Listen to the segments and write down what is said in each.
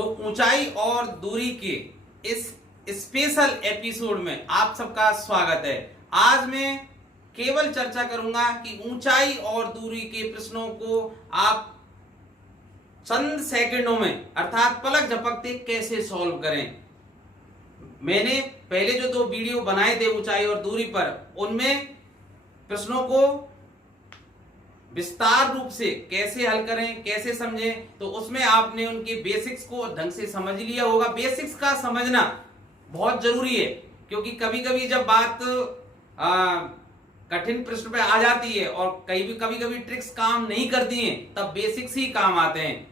तो ऊंचाई और दूरी के इस स्पेशल एपिसोड में आप सबका स्वागत है। आज मैं केवल चर्चा करूंगा कि ऊंचाई और दूरी के प्रश्नों को आप चंद सेकंडों में अर्थात पलक झपकते कैसे सॉल्व करें। मैंने पहले जो 2 वीडियो बनाए थे ऊंचाई और दूरी पर, उनमें प्रश्नों को विस्तार रूप से कैसे हल करें, कैसे समझें, तो उसमें आपने उनके बेसिक्स को ढंग से समझ लिया होगा। बेसिक्स का समझना बहुत जरूरी है, क्योंकि कभी कभी जब बात कठिन प्रश्न पे आ जाती है और कभी कभी ट्रिक्स काम नहीं करती हैं, तब बेसिक्स ही काम आते हैं।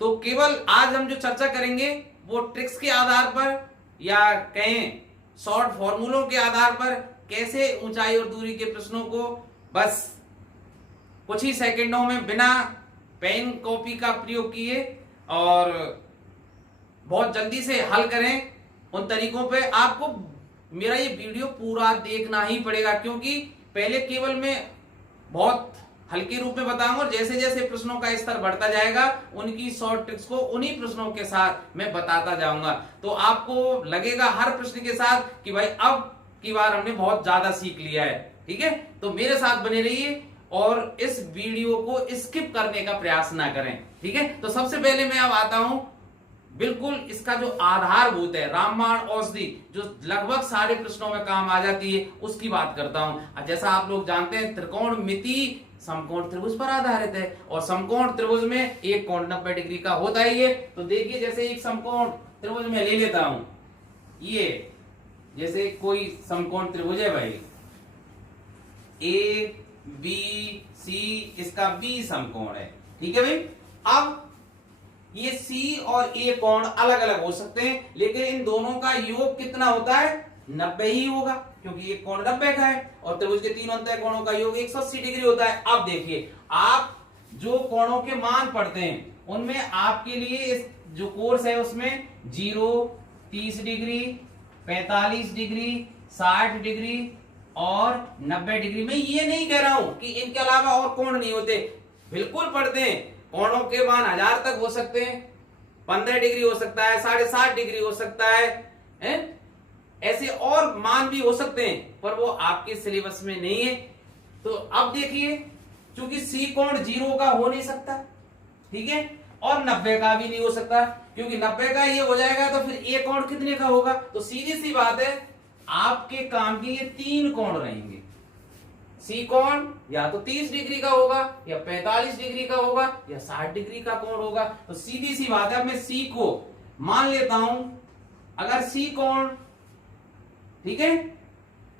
तो केवल आज हम जो चर्चा करेंगे वो ट्रिक्स के आधार पर या कहें शॉर्ट फॉर्मूलों के आधार पर कैसे ऊंचाई और दूरी के प्रश्नों को बस कुछ ही सेकंडों में बिना पेन कॉपी का प्रयोग किए और बहुत जल्दी से हल करें। उन तरीकों पे आपको मेरा ये वीडियो पूरा देखना ही पड़ेगा, क्योंकि पहले केवल मैं बहुत हल्के रूप में बताऊंगा और जैसे जैसे प्रश्नों का स्तर बढ़ता जाएगा उनकी शॉर्ट ट्रिक्स को उन्हीं प्रश्नों के साथ मैं बताता जाऊंगा। तो आपको लगेगा हर प्रश्न के साथ कि भाई अब की बार हमने बहुत ज्यादा सीख लिया है। ठीक है, तो मेरे साथ बने रहिए और इस वीडियो को स्किप करने का प्रयास ना करें। ठीक है, तो सबसे पहले मैं अब आता हूं बिल्कुल इसका जो आधारभूत है, रामबाण औषधि, जो लगभग सारे प्रश्नों में काम आ जाती है, उसकी बात करता हूं। जैसा आप लोग जानते हैं, त्रिकोणमिति समकोण त्रिभुज पर आधारित है और समकोण त्रिभुज में एक कोण 90 डिग्री का होता ही है। तो देखिए, जैसे एक समकोण त्रिभुज में ले लेता हूं, ये जैसे कोई समकोण त्रिभुज है भाई, ए बी सी, इसका बी समकोण है। ठीक है भाई, अब ये सी और ए कोण अलग अलग हो सकते हैं, लेकिन इन दोनों का योग कितना होता है? 90 ही होगा, क्योंकि एक कोण 90 का है और त्रिभुज के तीनों अंतः कोणों का योग 180 डिग्री होता है। अब देखिए, आप जो कोणों के मान पढ़ते हैं उनमें आपके लिए इस जो कोर्स है उसमें 0, 30 डिग्री, 45 डिग्री, 60 डिग्री और 90 डिग्री। में ये नहीं कह रहा हूं कि इनके अलावा और कोण नहीं होते, बिल्कुल पढ़ते हैं। कोणों के मान 1000 तक हो सकते हैं, 15 डिग्री हो सकता है, 7.5 डिग्री हो सकता है, ऐसे और मान भी हो सकते हैं, पर वो आपके सिलेबस में नहीं है। तो अब देखिए, चूंकि सी कोण 0 का हो नहीं सकता, ठीक है, और 90 का भी नहीं हो सकता, क्योंकि 90 का ये हो जाएगा तो फिर ए कोण कितने का होगा? तो सीधी सी बात है, आपके काम के ये 3 कोण रहेंगे। सी कोण या तो 30 डिग्री का होगा, या 45 डिग्री का होगा, या 60 डिग्री का कोण होगा। तो सीधी सी बात है, मैं सी को मान लेता हूं, अगर सी कोण ठीक है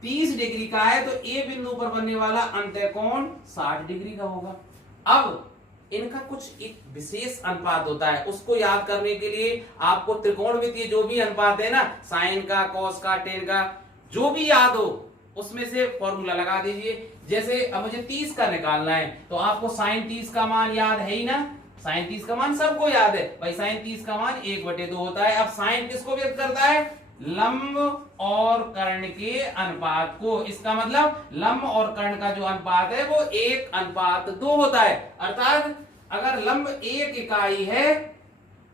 30 डिग्री का है तो ए बिंदु पर बनने वाला अंतः कोण 60 डिग्री का होगा। अब इनका कुछ एक विशेष अनुपात होता है, उसको याद करने के लिए आपको त्रिकोणमितीय जो भी अनुपात है ना, साइन का, कॉस का, टेन का, जो भी याद हो उसमें से फॉर्मूला लगा दीजिए। जैसे अब मुझे 30 का निकालना है, तो आपको साइन 30 का मान याद है ही ना, साइन 30 का मान सबको याद है भाई, साइन 30 का मान 1/2 होता है। अब साइन किसको व्यक्त करता है? लंब और कर्ण के अनुपात को। इसका मतलब लंब और कर्ण का जो अनुपात है वो 1:2 होता है। अर्थात अगर लंब 1 इकाई है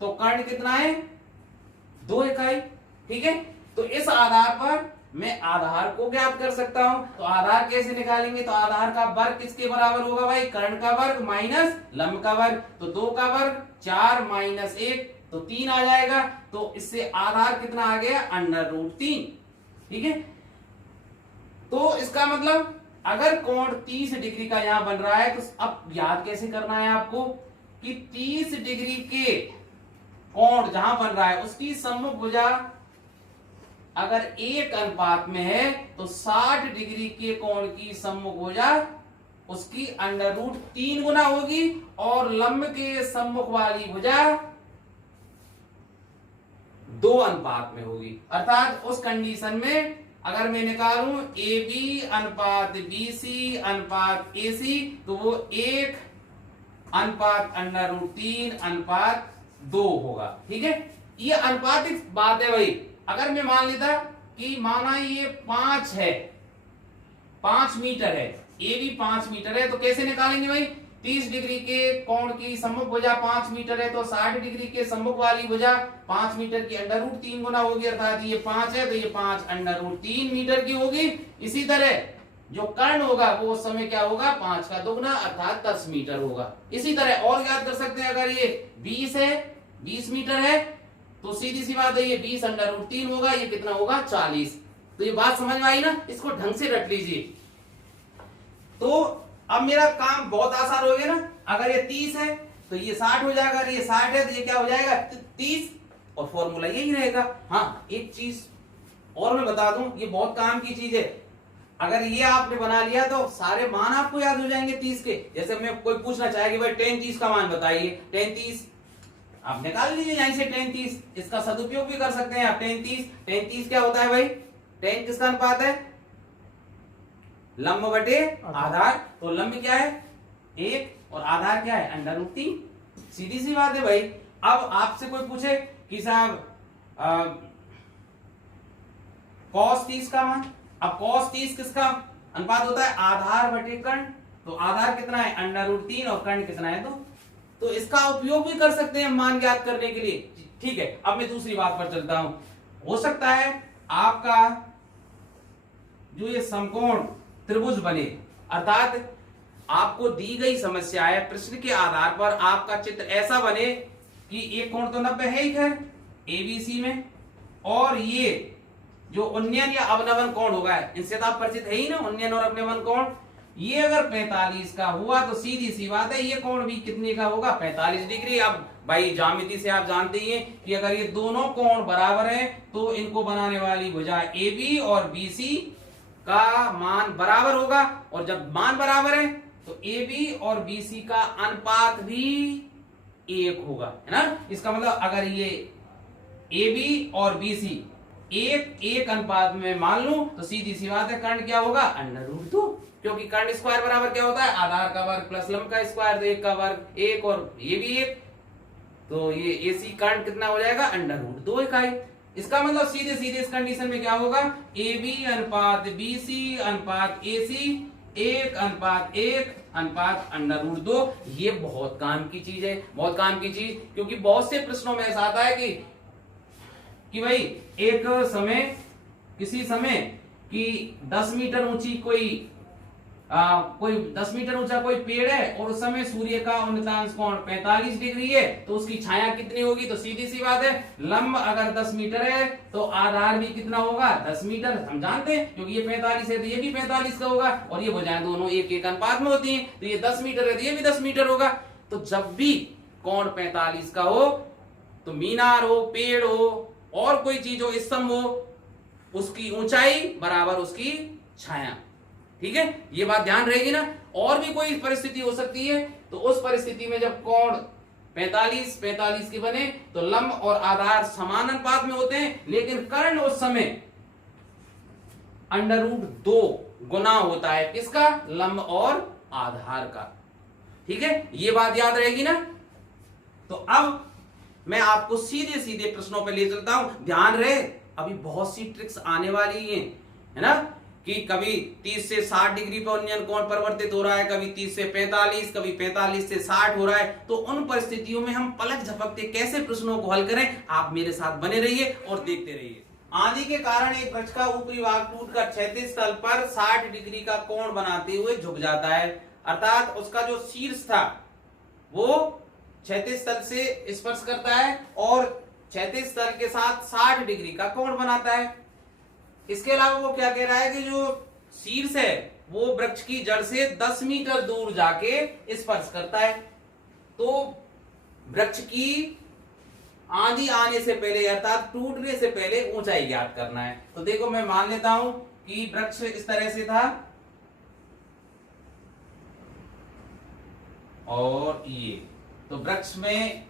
तो कर्ण कितना है? 2 इकाई। ठीक है, तो इस आधार पर मैं आधार को ज्ञात कर सकता हूं। तो आधार कैसे निकालेंगे? तो आधार का वर्ग किसके बराबर होगा भाई? कर्ण का वर्ग माइनस लंब का वर्ग। तो 2 का वर्ग 4 माइनस 1 तो 3 आ जाएगा। तो इससे आधार कितना आ गया? √3। ठीक है, तो इसका मतलब अगर कोण 30 डिग्री का यहां बन रहा है, तो अब याद कैसे करना है आपको कि 30 डिग्री के कोण जहां बन रहा है उसकी सम्मुख भुजा अगर 1 अनुपात में है तो 60 डिग्री के कोण की सम्मुख भुजा उसकी √3 गुना होगी और लंब के सम्मुख वाली भुजा 2 अनुपात में होगी। अर्थात उस कंडीशन में अगर मैं निकालूं AB अनुपात BC अनुपात AC, तो वो 1 अनुपात √3 अनुपात 2 होगा। ठीक है, ये अनुपातिक बात है भाई। अगर मैं मान लेता कि माना ये 5 है, 5 मीटर है, ए भी 5 मीटर है, तो कैसे निकालेंगे भाई? 30 डिग्री के कोण की सम्मुख भुजा 5 मीटर है, तो 60 डिग्री के सम्मुख वाली भुजा 5 मीटर की √3 गुना होगी, अर्थात ये 5 है तो ये 5 √3 मीटर की होगी। इसी तरह जो कर्ण होगा वो उस समय क्या होगा, 5 का दुगना अर्थात 10 मीटर होगा। इसी तरह और याद कर सकते हैं, अगर ये 20 है, 20 मीटर है, तो सीधी सी बात है ये 20 √3 होगा, ये कितना होगा 40। तो ये बात समझ में आई ना, इसको ढंग से रख लीजिए। तो अब मेरा काम बहुत आसान हो गया ना, अगर ये 30 है तो ये 60 हो जाएगा, अगर ये 60 है तो ये क्या हो जाएगा 30, और फॉर्मूला यही रहेगा। हाँ, एक चीज और मैं बता दूं, ये बहुत काम की चीज है, अगर ये आपने बना लिया तो सारे मान आपको याद हो जाएंगे 30 के। जैसे मैं कोई पूछना चाहे कि भाई tan 30 का मान बताइए, tan 30 आप निकाल लीजिए यहीं से, tan 30 इसका सदुपयोग भी कर सकते हैं आप। tan 30 क्या होता है भाई, tan किसका अनुपात है, लंब बटे आधार, तो लंब क्या है 1 और आधार क्या है √3, सीधी सी बात है भाई। अब आपसे कोई पूछे कि साहब cos 30 का मान, अब cos 30 किसका अनुपात होता है, आधार बटे कर्ण, तो आधार कितना है √3 और कर्ण कितना है 2, तो इसका उपयोग भी कर सकते हैं मान ज्ञात करने के लिए। ठीक है, अब मैं दूसरी बात पर चलता हूं। हो सकता है आपका जो ये समकोण त्रिभुज बने, अर्थात आपको दी गई समस्या है, प्रश्न के आधार पर आपका चित्र ऐसा बने कि एक कोण तो 90 है ही खैर एबीसी में, और ये जो उन्नयन या अवनवन कोण होगा, इनसे तो आप परिचित है ही ना, उन्नयन और अवनवन कोण, ये अगर 45 का हुआ तो सीधी सी बात है ये कोण भी कितने का होगा 45 डिग्री। अब भाई ज्यामिति से आप जानते ही हैं कि अगर ये दोनों कोण बराबर हैं तो इनको बनाने वाली भुजा AB और BC का मान बराबर होगा, और जब मान बराबर है तो AB और BC का अनुपात भी 1 होगा, है ना। इसका मतलब अगर ये AB और BC एक अनुपात में मान लूं तो सीधी सी बात है कर्ण क्या होगा √2, क्योंकि कर्ण स्क्वायर बराबर क्या होता है आधार का वर्ग प्लस लंब का स्क्वायर, तो 1 का वर्ग 1 और ये भी 1, तो ये AC कर्ण कितना हो जाएगा √2 इकाई। इसका मतलब सीधे सीधे इस कंडीशन में क्या होगा, AB अनुपात BC अनुपात AC 1:1 अनुपात √2। ये बहुत काम की चीज है, बहुत काम की चीज, क्योंकि बहुत से प्रश्नों में ऐसा आता है कि भाई एक समय किसी समय कि 10 मीटर ऊंची कोई 10 मीटर ऊंचा कोई पेड़ है और उस समय सूर्य का उन्नतांश कोण 45 डिग्री है, तो उसकी छाया कितनी होगी, तो सीधी सी बात है लंब अगर 10 मीटर है तो आधार भी कितना होगा 10 मीटर, हम जानते हैं क्योंकि ये 45 है तो ये भी 45 का होगा, और ये भुजाएं दोनों 1:1 अनुपात में होती हैं, तो ये 10 मीटर है तो ये भी 10 मीटर होगा। तो जब भी कोण 45 का हो तो मीनार हो, पेड़ हो, और कोई चीज हो, स्तंभ हो, उसकी ऊंचाई बराबर उसकी छाया। ठीक है, ये बात ध्यान रहेगी ना। और भी कोई परिस्थिति हो सकती है, तो उस परिस्थिति में जब कोण 45 के बने तो लंब और आधार समान अनुपात में होते हैं, लेकिन कर्ण उस समय √2 गुना होता है किसका, लंब और आधार का। ठीक है, ये बात याद रहेगी ना। तो अब मैं आपको सीधे सीधे प्रश्नों पे ले चलता हूं, ध्यान रहे अभी बहुत सी ट्रिक्स आने वाली हैं, है ना, कि कभी 30 से 60 डिग्री पर उन्नयन कोण परिवर्तित हो रहा है, कभी 30 से 45, कभी 45 से 60 हो रहा है, तो उन परिस्थितियों में हम पलक झपकते कैसे प्रश्नों को हल करें, आप मेरे साथ बने रहिए और देखते रहिए। आंधी के कारण एक वृक्ष का ऊपरी भाग टूटकर क्षैतिज तल पर 60 डिग्री का कोण बनाते हुए झुक जाता है, अर्थात उसका जो शीर्ष था वो क्षैतिज तल से स्पर्श करता है और क्षैतिज तल के साथ 60 डिग्री का कोण बनाता है। इसके अलावा वो क्या कह रहा है कि जो शीर्ष है वो वृक्ष की जड़ से 10 मीटर दूर जाके स्पर्श करता है, तो वृक्ष की आंधी आने से पहले अर्थात टूटने से पहले ऊंचाई ज्ञात करना है। तो देखो मैं मान लेता हूं कि वृक्ष इस तरह से था और ये, तो वृक्ष में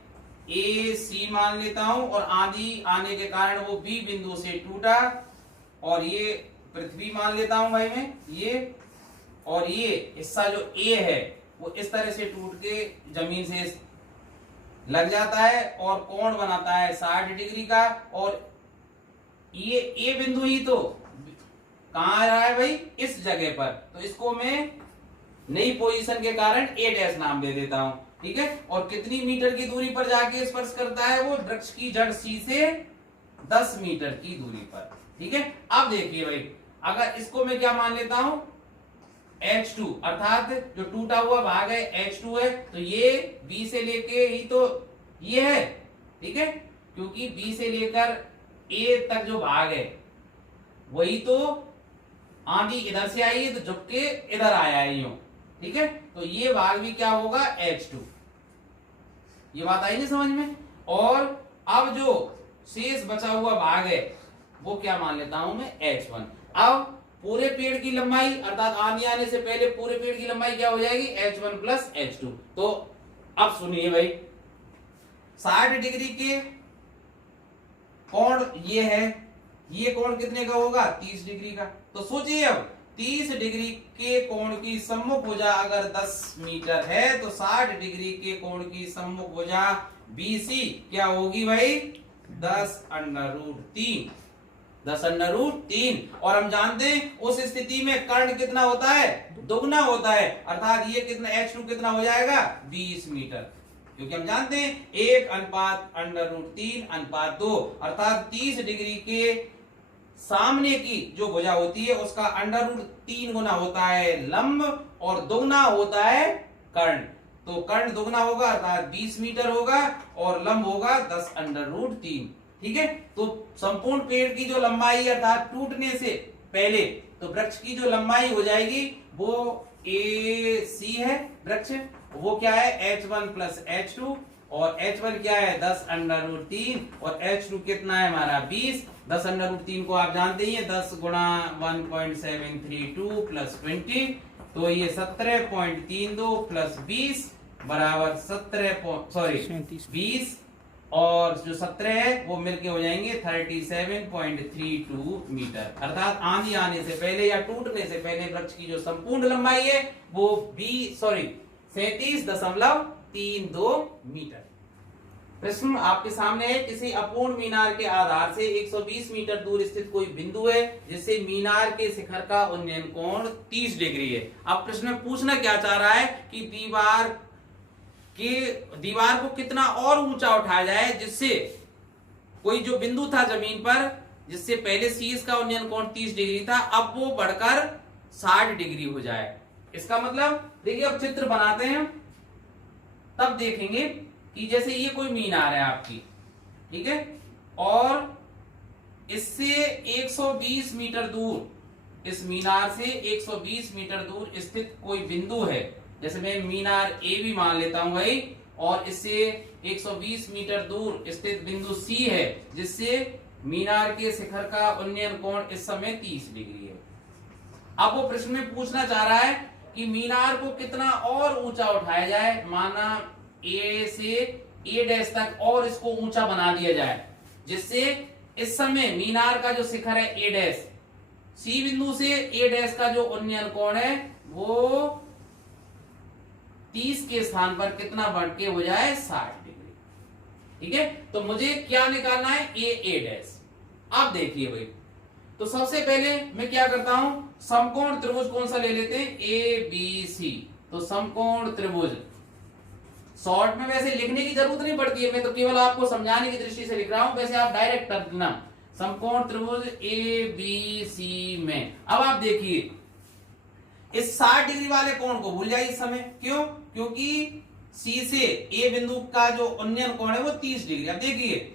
AC मान लेता हूं, और आंधी आने के कारण वो B बिंदु से टूटा, और ये पृथ्वी मान लेता हूं भाई मैं ये, और ये हिस्सा जो A है वो इस तरह से टूट के जमीन से लग जाता है और कोण बनाता है 60 डिग्री का, और ये A बिंदु ही तो कहां आ रहा है भाई, इस जगह पर, तो इसको मैं नई पोजीशन के कारण ए डैश नाम दे देता हूं, ठीक है। और कितनी मीटर की दूरी पर जाके स्पर्श करता है वो, वृक्ष की जड़ सी से 10 मीटर की दूरी पर, ठीक है। अब देखिए भाई, अगर इसको मैं क्या मान लेता हूं, H2, अर्थात जो टूटा हुआ भाग है H2 है, तो ये B से लेके ही तो ये है, ठीक है, क्योंकि B से लेकर A तक जो भाग है वही तो आंधी इधर से आई है तो झुक के इधर आया है यूं, ठीक है। तो ये भाग भी क्या होगा, H2। ये बात आई नहीं समझ में। और अब जो शेष बचा हुआ भाग है वो क्या मान लेता हूं मैं, H1। अब पूरे पेड़ की लंबाई, अर्थात आंधी आने से पहले पूरे पेड़ की लंबाई क्या हो जाएगी, H1 प्लस H2। तो अब सुनिए भाई, 60 डिग्री के कोण ये है, ये कोण कितने का होगा, 30 डिग्री का। तो सोचिए अब 30 डिग्री के कोण की सम्मुख भुजा अगर 10 मीटर है तो 60 डिग्री के कोण की सम्मुख भुजा BC क्या होगी भाई, 10√3। 10√3। और हम जानते हैं उस स्थिति में कर्ण कितना होता है, दुगना होता है, अर्थात ये कितना, H2 कितना हो जाएगा, 20 मीटर, क्योंकि हम जानते हैं 1/√3/2, अर्थात 30 डिग्री के सामने की जो भुजा होती है उसका √3 गुना होता है लंब और दुगना होता है कर्ण। तो कर्ण दुगना होगा अर्थात 20 मीटर होगा और लंब होगा 10√3, ठीक है। तो संपूर्ण पेड़ की जो लंबाई अर्थात टूटने से पहले तो वृक्ष की जो लंबाई हो जाएगी वो AC है, वृक्ष वो क्या है, H1 प्लस H2, और H1 क्या है, 10√3, और H2 कितना है हमारा, 20। 10√3 को आप जानते ही है, 10 गुणा 1.732 प्लस 20, तो ये 17.32 प्लस 20 बराबर 20, और जो 17 है वो मिलके हो जाएंगे 37.32 मीटर। अर्थात आंधी आने से पहले या टूटने से पहले वृक्ष की जो संपूर्ण लंबाई है वो 37.32 मीटर। प्रश्न आपके सामने है, किसी अपूर्ण मीनार के आधार से 120 मीटर दूर स्थित कोई बिंदु है जिससे मीनार के शिखर का उन्नयन कोण 30 डिग्री है। अब प्रश्न में पूछना क्या चाह रहा है कि दीवार को कितना और ऊंचा उठाया जाए जिससे कोई जो बिंदु था जमीन पर, जिससे पहले शीर्ष का उन्नयन कोण 30 डिग्री था, अब वो बढ़कर 60 डिग्री हो जाए। इसका मतलब देखिए, अब चित्र बनाते हैं तब देखेंगे कि जैसे ये कोई मीनार है आपकी, ठीक है, और इससे 120 मीटर दूर, इस मीनार से 120 मीटर दूर स्थित कोई बिंदु है, जैसे मैं मीनार A भी मान लेता हूं भाई, और इससे 120 मीटर दूर स्थित बिंदु C है जिससे मीनार के शिखर का उन्नयन कोण इस समय 30 डिग्री है। अब वो प्रश्न में पूछना चाह रहा है कि मीनार को कितना और ऊंचा उठाया जाए, माना A से A डैश तक और इसको ऊंचा बना दिया जाए, जिससे इस समय मीनार का जो शिखर है A डैश, C बिंदु से A डैश का जो उन्नयन कोण है वो 30 के स्थान पर कितना बढ़ के हो जाए, 60 डिग्री, ठीक है। तो मुझे क्या निकालना है, A डैश। अब देखिए भाई, तो सबसे पहले मैं क्या करता हूं, समकोण त्रिभुज कौन सा ले लेते हैं, ABC। तो समकोण त्रिभुज शॉर्ट में वैसे लिखने की जरूरत नहीं पड़ती है, मैं तो केवल आपको समझाने की दृष्टि से लिख रहा हूं, वैसे आप डायरेक्ट कर देना, समकोण त्रिभुज ABC में। अब आप देखिए, इस 60 डिग्री वाले कोण को भूल जाइए इस समय, क्यों, क्योंकि C से A बिंदु का जो उन्नयन कोण है वो 30 डिग्री। अब देखिए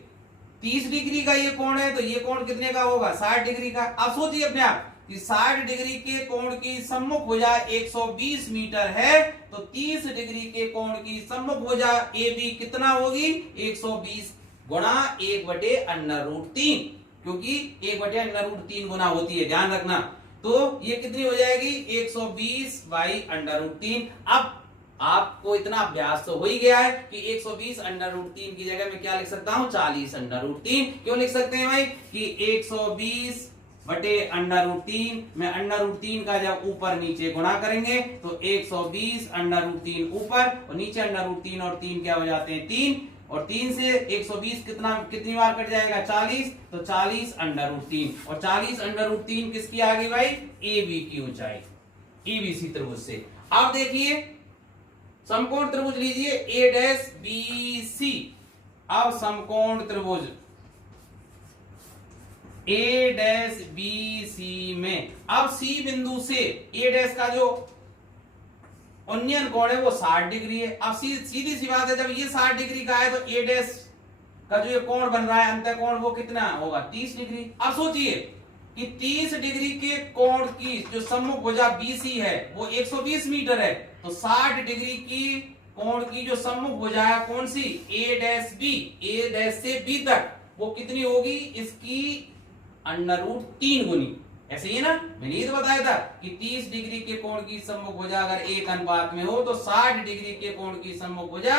30 डिग्री का ये कोण है तो ये कोण कितने का होगा, 60 डिग्री का। अब सोचिए अपने आप कि 60 डिग्री के कोण की सम्मुख भुजा 120 मीटर है, तो 30 डिग्री के कोण की सम्मुख भुजा AB कितना होगी, 120 गुणा 1/√3, क्योंकि 1/√3 गुना होती है, ध्यान रखना। तो ये कितनी हो जाएगी, 120/√3। अब आपको इतना अभ्यास तो हो ही गया है कि 120/√3 की जगह मैं क्या लिख सकता हूं, 40/√3। क्यों लिख सकते हैं भाई कि 120/√3 में √3 का जब ऊपर नीचे गुणा करेंगे तो 120/√3 ऊपर और नीचे √3 और 3 क्या हो जाते हैं, 3, और 3 से 120 कितनी बार कट जाएगा, 40, तो 40/√3, और 40/√3 किसकी आ गई भाई, AB की ऊंचाई, ABC त्रिभुज से। अब देखिए समकोण त्रिभुज लीजिए ए डैश बी सी। अब समकोण त्रिभुज ए डैश बी सी में अब सी बिंदु से ए डैश का जो उन्नयन कोण है वो 60 डिग्री है। अब सीधी सी बात है, जब ये 60 डिग्री का है तो ए डैश का जो ये कोण बन रहा है अंतः कोण वो कितना होगा 30 डिग्री। अब सोचिए कि 30 डिग्री के कोण की जो सम्मुख भुजा बीसी है वो 120 मीटर है, तो 60 डिग्री की कोण की जो सम्मुख भुजा है कौन सी ए डैश से बी तक वो कितनी होगी इसकी √3 गुनी। ऐसे ही ना, मैंने ये तो बताया था कि 30 डिग्री के कोण की सम्मुख भुजा अगर एक अनुपात में हो तो 60 डिग्री के कोण की सम्मुख भुजा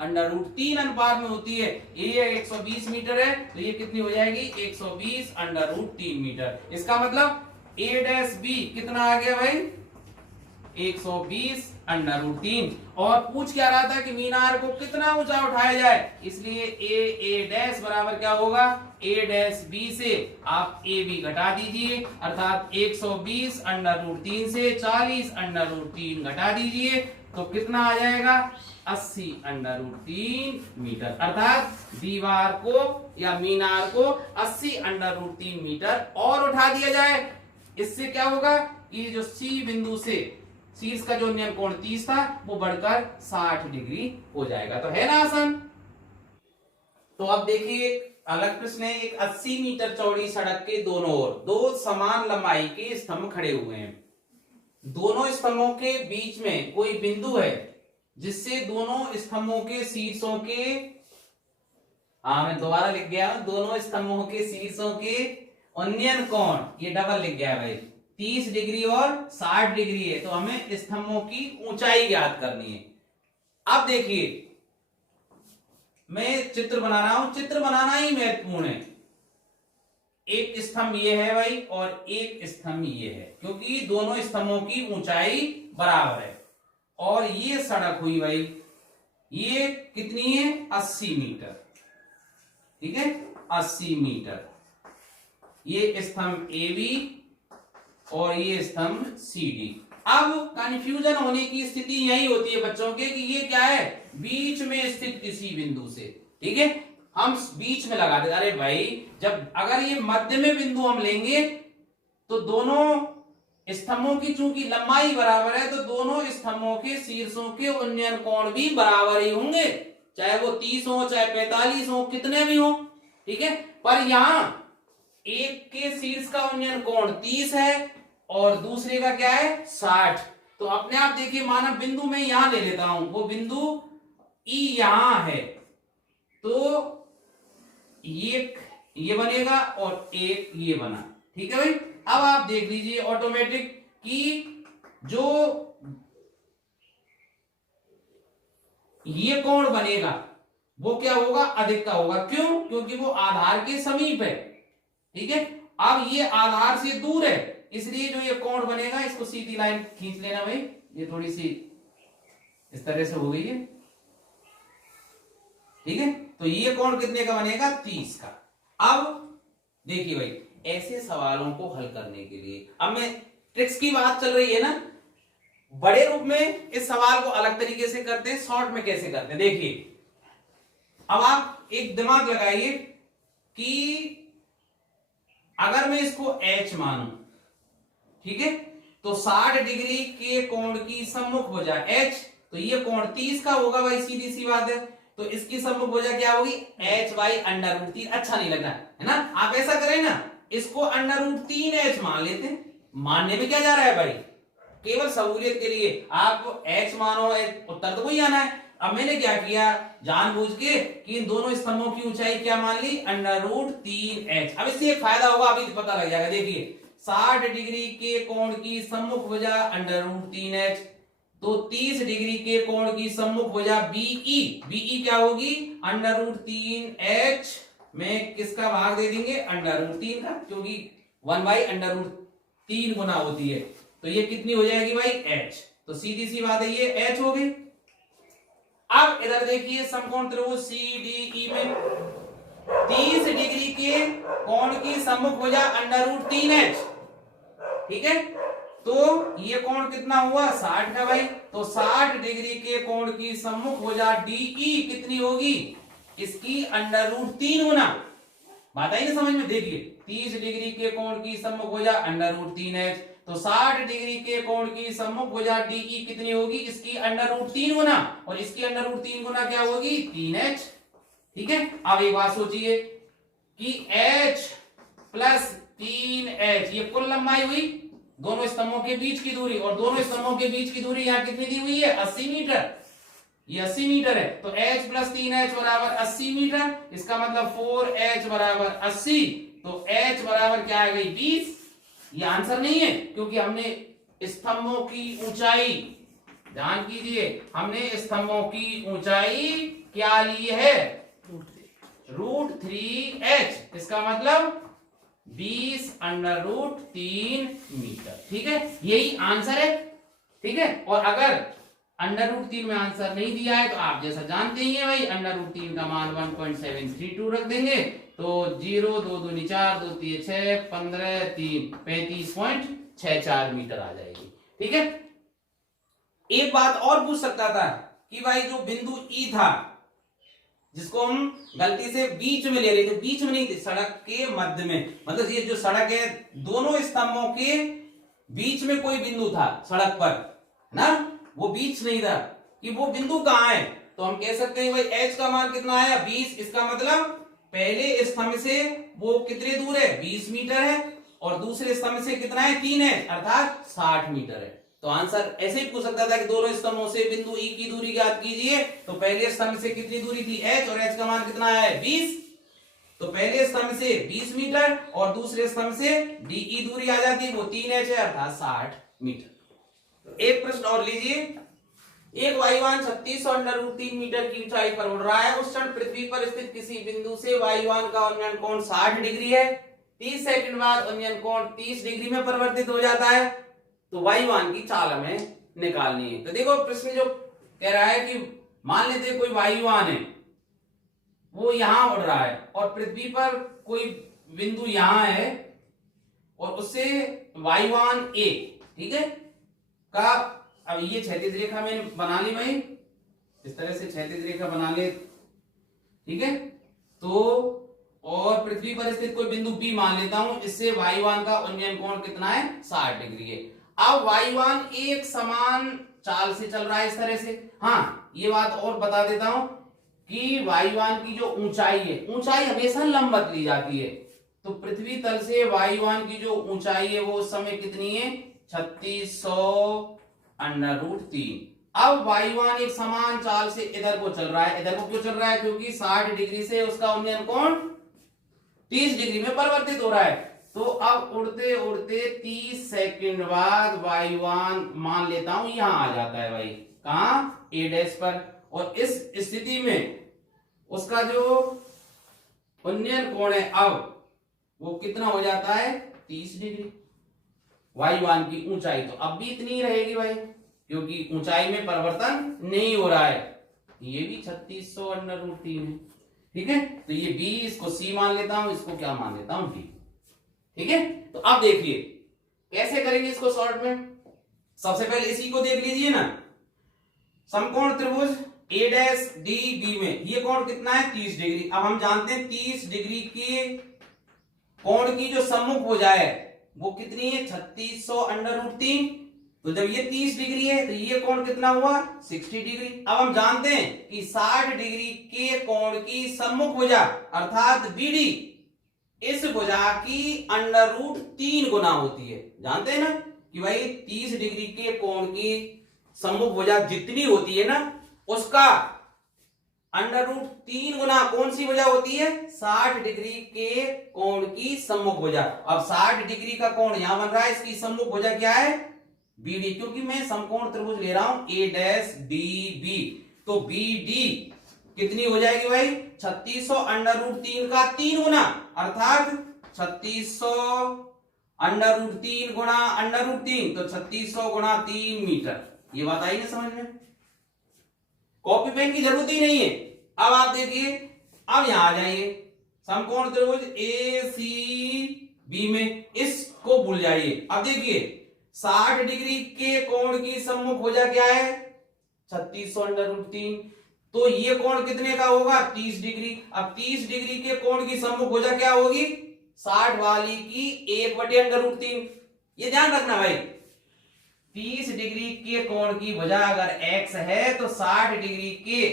√3 अनुपात में होती है। ये 120 मीटर है तो ये कितनी हो जाएगी 120 √3 मीटर। इसका मतलब ए डैश बी कितना आ गया भाई 120 √3। और पूछ क्या रहा था कि मीनार को कितना ऊंचा उठाया जाए, इसलिए ए डैश बराबर क्या होगा ए डैश बी से आप ए बी घटा दीजिए, अर्थात 120 √3 से 40 √3 घटा दीजिए तो कितना आ जाएगा 80 √3 मीटर। अर्थात दीवार को या मीनार को 80 √3 मीटर और उठा दिया जाए। इससे क्या होगा ये जो सी बिंदु से शीर्ष का जो उन्नयन कोण 30 था वो बढ़कर 60 डिग्री हो जाएगा। तो है ना आसान। तो अब देखिए अलग प्रश्न है, एक 80 मीटर चौड़ी सड़क के दोनों ओर दो समान लंबाई के स्तंभ खड़े हुए हैं। दोनों स्तंभों के बीच में कोई बिंदु है जिससे दोनों स्तंभों के शीर्षों के मैं दोबारा लिख गया, दोनों स्तंभों के शीर्षों के उन्नयन कोण ये डबल लिख गया भाई 30 डिग्री और 60 डिग्री है, तो हमें स्तंभों की ऊंचाई ज्ञात करनी है। अब देखिए मैं चित्र बना रहा हूं, चित्र बनाना ही महत्वपूर्ण है। एक स्तंभ ये है भाई और एक स्तंभ ये है, क्योंकि दोनों स्तंभों की ऊंचाई बराबर है। और ये सड़क हुई भाई ये कितनी है 80 मीटर, ठीक है 80 मीटर। ये स्तंभ ए बी और ये स्तंभ सी डी। अब कंफ्यूजन होने की स्थिति यही होती है बच्चों के कि ये क्या है बीच में स्थित किसी बिंदु से, ठीक है हम बीच में लगा देते। अरे भाई जब अगर ये मध्य में बिंदु हम लेंगे तो दोनों स्तंभों की चूंकि लंबाई बराबर है तो दोनों स्तंभों के शीर्षों के उन्नयन कोण भी बराबर ही होंगे, चाहे वो 30 हो चाहे 45 हो कितने भी हो, ठीक है। पर यहां एक के शीर्ष का उन्नयन कोण 30 है और दूसरे का क्या है 60। तो अपने आप देखिए माना बिंदु में यहां ले लेता हूं, वो बिंदु ई यहां है तो ये बनेगा और एक ये बना, ठीक है भाई। अब आप देख लीजिए ऑटोमेटिक कि जो ये कोण बनेगा वो क्या होगा अधिक का होगा, क्यों क्योंकि वो आधार के समीप है, ठीक है। अब ये आधार से दूर है इसलिए जो ये कोण बनेगा इसको सीधी लाइन खींच लेना भाई, ये थोड़ी सी इस तरह से हो गई है, ठीक है। तो ये कोण कितने का बनेगा 30 का। अब देखिए भाई ऐसे सवालों को हल करने के लिए अब मैं ट्रिक्स की बात चल रही है ना, बड़े रूप में इस सवाल को अलग तरीके से करते हैं, शॉर्ट में कैसे करते हैं देखिए। अब आप एक दिमाग लगाइए कि अगर मैं इसको h मानूं, ठीक है, तो 60 डिग्री के कोण की सम्मुख भुजा h, तो ये कोण 30 का होगा भाई, सीधी सी बात है। तो इसकी सम्मुख भुजा क्या होगी h/√3। अच्छा नहीं लग रहा है ना, आप ऐसा करें ना इसको √3h मान लेते हैं। मानने में क्या जा रहा है भाई, केवल सहूलियत के लिए आप h मानो, उत्तर तो वही आना है। अब मैंने क्या किया जानबूझ के कि इन दोनों स्तंभों की ऊंचाई क्या मान ली √3h। अब इससे एक फायदा होगा, अभी पता लग जाएगा। देखिए 60 डिग्री के कोण की सम्मुख भुजा √3h, तो 30 डिग्री के कोण की सम्मुख भुजा BE क्या होगी √3h में किसका भाग दे देंगे √3 का, क्योंकि 1/√3 गुना होती है। तो ये कितनी हो जाएगी भाई h, तो सीधी सी बात है ये h हो गई। अब इधर देखिए समकोण त्रिभुज CDE में 30 डिग्री के कोण की सम्मुख भुजा √3h, ठीक है। तो ये कोण कितना हुआ 60 का भाई। तो 60 डिग्री के कोण की सम्मुख भुजा डीई कितनी होगी, इसकी √3 गुना। बात आई ना समझ में। देखिए 30 डिग्री के कोण की सम्मुख भुजा √3h, तो 60 डिग्री के कोण की सम्मुख भुजा डीई कितनी होगी, इसकी √3 गुना, और इसकी √3 गुना क्या होगी 3h। ठीक है। अब एक बात सोचिए कि h प्लस 3h ये कुल लंबाई हुई दोनों स्तंभों के बीच की दूरी, और दोनों स्तंभों के बीच की दूरी यहाँ कितनी दी हुई है 80 मीटर। ये 80 मीटर है, तो h प्लस 3h बराबर 80 मीटर। इसका मतलब 4h बराबर 80, तो h बराबर क्या आ गई 20। ये आंसर नहीं है, क्योंकि हमने स्तंभों की ऊंचाई, ध्यान कीजिए, हमने स्तंभों की ऊंचाई क्या ली है √3h। इसका मतलब 20√3 मीटर। ठीक है, यही आंसर है। ठीक है, और अगर √3 में आंसर नहीं दिया है तो आप जैसा जानते ही है भाई, √3 का मान 1.732 रख देंगे, तो 0 2 दूनी 4 2 3 6 15 3 35.64 मीटर आ जाएगी। ठीक है। एक बात और पूछ सकता था कि भाई जो बिंदु ई था, जिसको हम गलती से बीच में ले रहे थे, बीच में नहीं थे, सड़क के मध्य में, मतलब ये जो सड़क है दोनों स्तंभों के बीच में कोई बिंदु था सड़क पर ना, वो बीच नहीं था, कि वो बिंदु कहां है। तो हम कह सकते हैं भाई h का मान कितना आया 20। इसका मतलब पहले स्तंभ से वो कितने दूर है 20 मीटर है, और दूसरे स्तंभ से कितना है 3 है, अर्थात 60 मीटर है। तो आंसर ऐसे ही पूछ सकता था कि दोनों स्तंभों से बिंदु ई की दूरी ज्ञात कीजिए, तो पहले स्तंभ से कितनी दूरी थी h, और h का मान कितना आया है 20। तो पहले स्तंभ से 20 मीटर और दूसरे स्तंभ से डीई दूरी आ जाती है, वो 3h है, अर्थात 60 मीटर। तो एक प्रश्न और लीजिए। एक वायुयान 3600√3 मीटर की ऊंचाई पर उड़ रहा है। उस क्षण पृथ्वी पर स्थित किसी बिंदु से वायुयान का उन्नयन कोण 60 डिग्री है। 30 सेकंड बाद उन्नयन कोण 30 डिग्री में परिवर्तित हो जाता है। तो वायुयान की चाल हमें निकालनी है। तो देखो प्रश्न जो कह रहा है कि मान लेते कोई वायुयान है, वो यहां उड़ रहा है, और पृथ्वी पर कोई बिंदु यहां है, और उससे वायुयान ए, ठीक है, का, अब ये क्षैतिज रेखा मैंने बना ली भाई, इस तरह से क्षैतिज रेखा बना ले, ठीक है। तो और पृथ्वी पर स्थित कोई बिंदु बी मान लेता हूं, इससे वायुयान का उन्नयन कोण कितना है 60 डिग्री है। अब वायुयान एक समान चाल से चल रहा है इस तरह से। हाँ, ये बात और बता देता हूं कि वायुयान की जो ऊंचाई है, ऊंचाई हमेशा लंबवत ली जाती है। तो पृथ्वी तल से वायुयान की जो ऊंचाई है वो उस समय कितनी है 3600√3। अब वायुयान एक समान चाल से इधर को चल रहा है। इधर को क्यों चल रहा है, क्योंकि 60 डिग्री से उसका उन्नयन कोण 30 डिग्री में परिवर्तित हो रहा है। तो अब उड़ते उड़ते 30 सेकंड बाद वायुयान मान लेता हूं यहां आ जाता है भाई, कहां A' पर, और इस स्थिति में उसका जो उन्नयन कोण है अब वो कितना हो जाता है 30 डिग्री। वायुयान की ऊंचाई तो अब भी इतनी ही रहेगी भाई, क्योंकि ऊंचाई में परिवर्तन नहीं हो रहा है। ये भी 3600√3 है। ठीक है, तो ये बी, इसको सी मान लेता हूं, इसको क्या मान लेता हूं डी। ठीक है, तो अब देखिए कैसे करेंगे इसको शॉर्ट में। सबसे पहले इसी को देख लीजिए ना, समकोण त्रिभुज A'(D)B में ये कोण कितना है 30 डिग्री। अब हम जानते हैं 30 डिग्री के कोण की जो सम्मुख भुजा है वो कितनी है 3600√3। तो जब ये 30 डिग्री है तो ये कोण कितना हुआ 60 डिग्री। अब हम जानते हैं कि 60 डिग्री के कोण की सम्मुख भुजा अर्थात BD इस भुजा की √3 गुना होती है। जानते हैं ना कि भाई 30 डिग्री के कोण की सम्मुख भुजा जितनी होती है ना, उसका √3 गुना कौन सी भुजा होती है 60 डिग्री के कोण की सम्मुख भुजा। अब 60 डिग्री का कोण यहां बन रहा है, इसकी सम्मुख भुजा क्या है BD, क्योंकि मैं समकोण त्रिभुज ले रहा हूं A'(DB)। तो BD कितनी हो जाएगी भाई 3600√3 का 3 गुना, अर्थात 3600√3 गुणा √3, तो 3600 गुणा 3 मीटर। ये बात आई ना समझ में। कॉपी पेन की जरूरत ही नहीं है। अब आप देखिए, अब यहां आ जाइए समकोण त्रिभुज ACB में, इसको भूल जाइए। अब देखिए 60 डिग्री के कोण की सम्मुख भुजा क्या है 3600 अंडर रूट 3। तो ये कोण कितने का होगा 30 डिग्री। अब 30 डिग्री के कोण की सम्मुख भुजा क्या होगी 60 वाली की 1/√3। ये ध्यान रखना भाई, 30 डिग्री के कोण की भुजा अगर x है तो 60 डिग्री के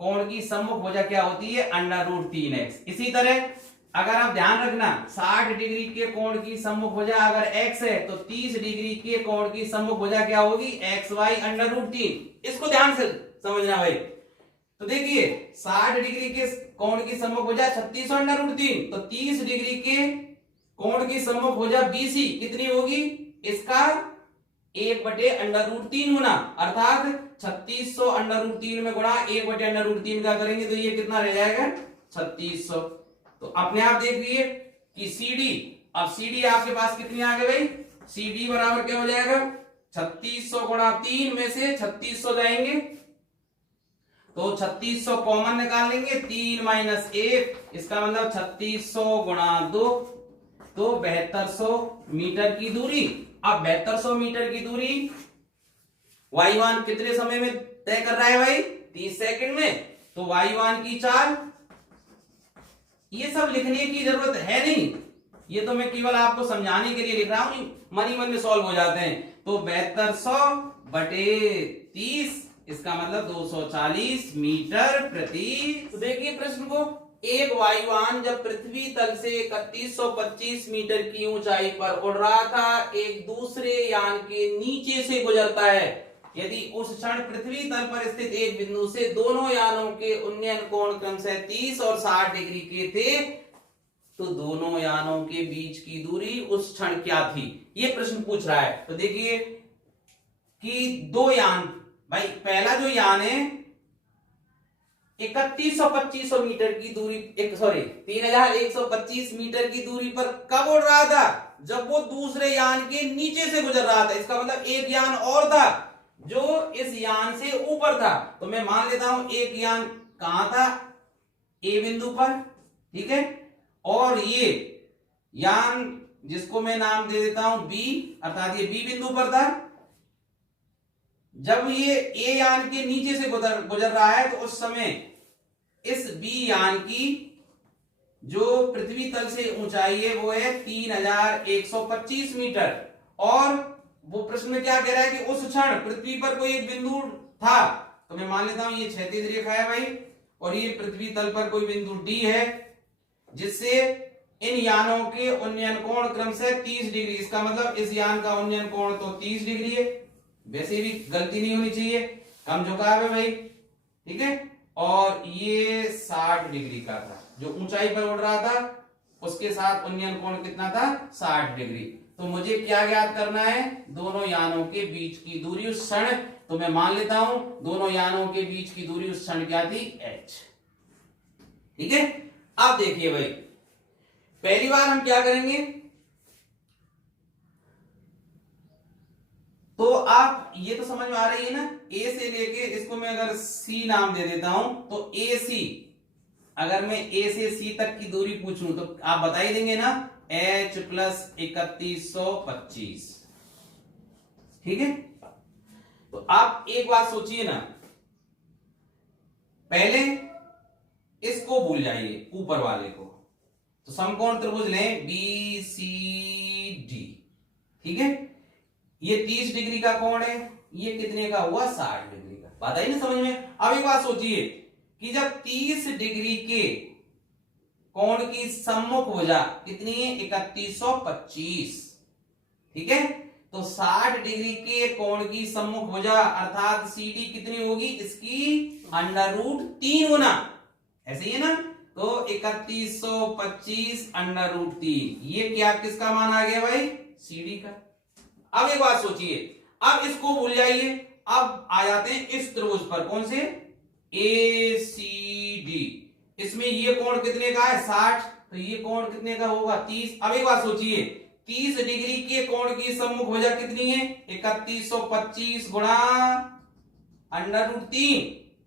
कोण की सम्मुख भुजा क्या होती है √3x। इसी तरह अगर आप ध्यान रखना 60 डिग्री के कोण की सम्मुख भुजा अगर x है तो 30 डिग्री के कोण की सम्मुख भुजा क्या होगी xy √3। इसको ध्यान से समझना भाई। तो देखिए 60 डिग्री के कोण की सम्मुख भुजा 3600 √3, तो 30 डिग्री के कोण की सम्मुख भुजा BC कितनी होगी इसका 1/√3 होना, अर्थात 3600 √3 में गुणा 1/√3 का करेंगे तो ये कितना रह जाएगा 3600। तो अपने आप देख लिए कि CD, अब CD आपके पास कितनी आ गई भाई CD बराबर क्या हो जाएगा 3600 गुणा 3 में से 3600 जाएंगे तो 3600 कॉमन निकाल लेंगे 3 - 1, इसका मतलब 3600 गुणा 2 तो 7200 मीटर की दूरी। अब 7200 मीटर की दूरी y1 कितने समय में तय कर रहा है भाई 30 सेकंड में, तो y1 की 4। ये सब लिखने की जरूरत है नहीं, ये तो मैं केवल आपको समझाने के लिए लिख रहा हूं, मन ही मन में सॉल्व हो जाते हैं। तो 7200/30 इसका मतलब 240 मीटर प्रति। तो देखिए प्रश्न को, एक वायुयान जब पृथ्वी तल से 3125 मीटर की ऊंचाई पर उड़ रहा था एक दूसरे यान के नीचे से गुजरता है। यदि उस क्षण पृथ्वी तल पर स्थित एक बिंदु से दोनों यानों के उन्नयन कोण क्रमशः 30 और 60 डिग्री के थे तो दोनों यानों के बीच की दूरी उस क्षण क्या थी, ये प्रश्न पूछ रहा है। तो देखिए कि दो यान, भाई पहला जो यान है 3125 मीटर की दूरी 3125 मीटर की दूरी पर कब उड़ रहा था, जब वो दूसरे यान के नीचे से गुजर रहा था। इसका मतलब एक यान और था जो इस यान से ऊपर था। तो मैं मान लेता हूं एक यान कहां था ए बिंदु पर, ठीक है, और ये यान जिसको मैं नाम दे देता हूं बी, अर्थात ये बी बिंदु पर था। जब ये ए यान के नीचे से गुजर रहा है तो उस समय इस बी यान की जो पृथ्वी तल से ऊंचाई है वो है 3125 मीटर। और वो प्रश्न में क्या कह रहा है कि उस क्षण पृथ्वी पर कोई एक बिंदु था, तो मैं मान लेता हूं ये क्षैतिज रेखा है भाई, और ये पृथ्वी तल पर कोई बिंदु डी है जिससे इन यानों के उन्नयन कोण क्रमशः 30 डिग्री। इसका मतलब इस यान का उन्नयन कोण तो 30 डिग्री है, वैसे भी गलती नहीं होनी चाहिए, कम झुकाव है भाई, ठीक है। और ये 60 डिग्री का था, जो ऊंचाई पर उड़ रहा था उसके साथ उन्नयन कोण कितना था 60 डिग्री। तो मुझे क्या ज्ञात करना है, दोनों यानों के बीच की दूरी उस क्षण। तो मैं मान लेता हूं दोनों यानों के बीच की दूरी उस क्षण क्या थी h, ठीक है। अब देखिए भाई पहली बार हम क्या करेंगे, तो आप ये तो समझ में आ रही है ना, ए से लेके इसको मैं अगर सी नाम दे देता हूं तो ए सी, अगर मैं ए से सी तक की दूरी पूछूं तो आप बता ही देंगे ना h + 3125, ठीक है। तो आप एक बात सोचिए ना, पहले इसको भूल जाइए ऊपर वाले को, तो समकोण त्रिभुज लें BCD, ठीक है। ये 30 डिग्री का कोण है, ये कितने का हुआ 60 डिग्री का, बात आई ना समझ में। अब एक बात सोचिए कि जब 30 डिग्री के कोण की सम्मुख भुजा कितनी है 3125, ठीक है, तो 60 डिग्री के कोण की सम्मुख भुजा अर्थात CD कितनी होगी इसकी √3 होना, ऐसे ही है ना। तो 3125 √3, ये क्या किसका मान आ गया भाई CD का। अब एक बात सोचिए, अब इसको भूल जाइए, अब आ जाते हैं इस त्रिभुज पर, कौन से ACD, इसमें ये कोण कितने का है 60, तो ये कोण कितने का होगा 30। अब एक बात सोचिए 30 डिग्री के कोण की सम्मुख भुजा कितनी है 3125 गुणा √3,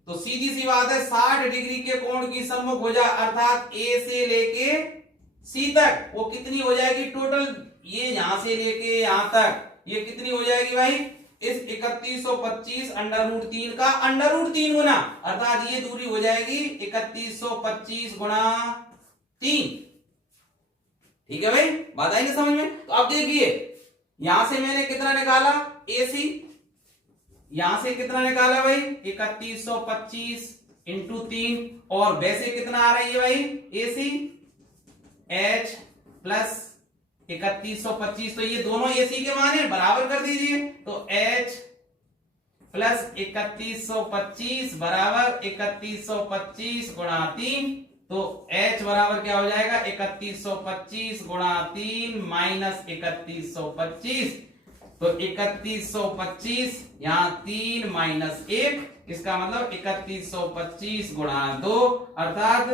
तो सीधी सी बात है 60 डिग्री के कोण की सम्मुख भुजा अर्थात ए से लेके सी तक वो कितनी हो जाएगी टोटल, ये यहां से लेके यहां तक ये कितनी हो जाएगी भाई, इस 3125 √3 का √3 गुना, अर्थात ये दूरी हो जाएगी 3125 गुणा 3। ठीक है भाई, बात आई ना समझ में। तो अब देखिए यहां से मैंने कितना निकाला AC, यहां से कितना निकाला भाई 3125 इंटू 3, और वैसे कितना आ रही है भाई AC H प्लस 3125, तो ये दोनों AC के मान है, बराबर कर दीजिए। तो H प्लस 3125 बराबर 3125 गुणा 3, तो H बराबर क्या हो जाएगा 3125 गुणा 3 माइनस 3125, तो 3125 यहां 3 माइनस 1, इसका मतलब 3125 गुणा 2 अर्थात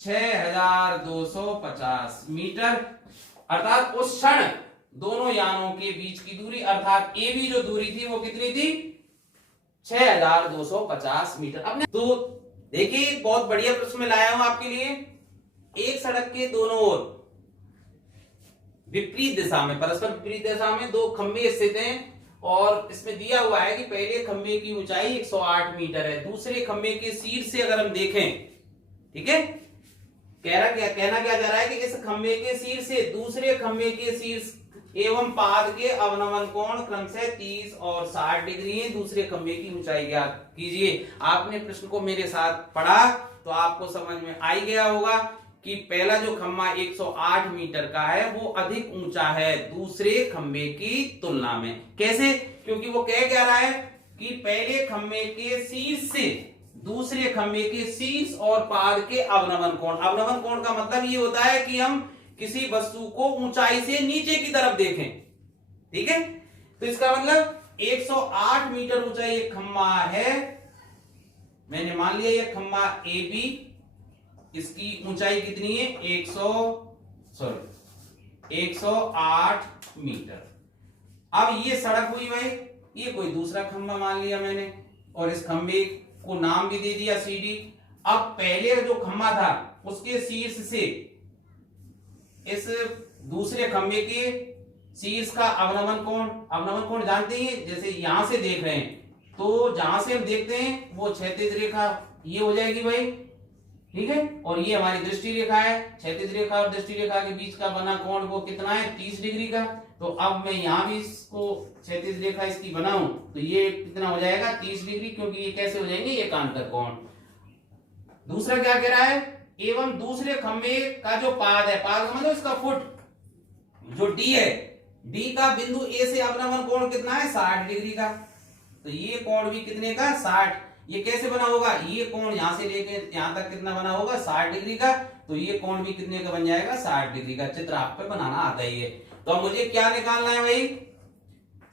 6250 मीटर। अर्थात उस क्षण दोनों यानों के बीच की दूरी अर्थात AB जो दूरी थी वो कितनी थी 6250 मीटर। अपने तो देखिए बहुत बढ़िया प्रश्न में लाया हूं आपके लिए। एक सड़क के दोनों ओर विपरीत दिशा में, परस्पर विपरीत दिशा में दो खंभे स्थित हैं, और इसमें दिया हुआ है कि पहले खंभे की ऊंचाई 108 मीटर है, दूसरे खंभे के शीर्ष से अगर हम देखें, ठीक है, कहना क्या जा रहा है कि इस खंभे के शीर्ष से दूसरे खंभे के शीर्ष एवं पाद के अवनमन कोण क्रमशः 30 और 60 डिग्री है, दूसरे खंभे की ऊंचाई ज्ञात कीजिए। आपने प्रश्न को मेरे साथ पढ़ा तो आपको समझ में आ गया होगा कि पहला जो खंभा 108 मीटर का है वो अधिक ऊंचा है दूसरे खंभे की तुलना में। कैसे? क्योंकि वो कह क्या रहा है कि पहले खंभे के शीर्ष से दूसरे खंभे के शीर्ष और पाद के अवनमन कोण, अवनमन कोण का मतलब ये होता है कि हम किसी वस्तु को ऊंचाई से नीचे की तरफ देखें, ठीक है। तो इसका मतलब 108 मीटर ऊंचा ये खंभा है, मैंने मान लिया ये खंभा AB, इसकी ऊंचाई कितनी है 108 मीटर। अब ये सड़क हुई भाई, ये कोई दूसरा खंभा मान लिया मैंने, और इस खंभे को नाम भी दे दिया CD। अब पहले जो खंभा था उसके शीर्ष से इस दूसरे खंभे के शीर्ष का अवनमन कोण जानते हैं, जैसे यहां से देख रहे हैं तो जहां से हम देखते हैं वो क्षैतिज रेखा ये हो जाएगी भाई, ठीक है, और ये हमारी दृष्टि रेखा है, क्षैतिज रेखा और दृष्टि रेखा के बीच का बना कोण वो कितना है 30 डिग्री का। तो अब मैं यहां भी इसको क्षैतिज रेखा इसकी बनाऊं तो ये कितना हो जाएगा 30 डिग्री, क्योंकि ये कैसे हो जाएंगे एकांतर कोण। दूसरा क्या कह रहा है, एवं दूसरे खंभे का जो पाद है, पाद मतलब इसका फुट जो D है, D का बिंदु A से अवनमन कोण कितना है 60 डिग्री का, तो ये कोण भी कितने का 60। ये कैसे बना होगा, ये कोण यहां से लेके यहां तक कितना बना होगा 60 डिग्री का, तो ये कोण भी कितने का बन जाएगा 60 डिग्री का। चित्र आप पे बनाना आता ही है। तो अब मुझे क्या निकालना है भाई,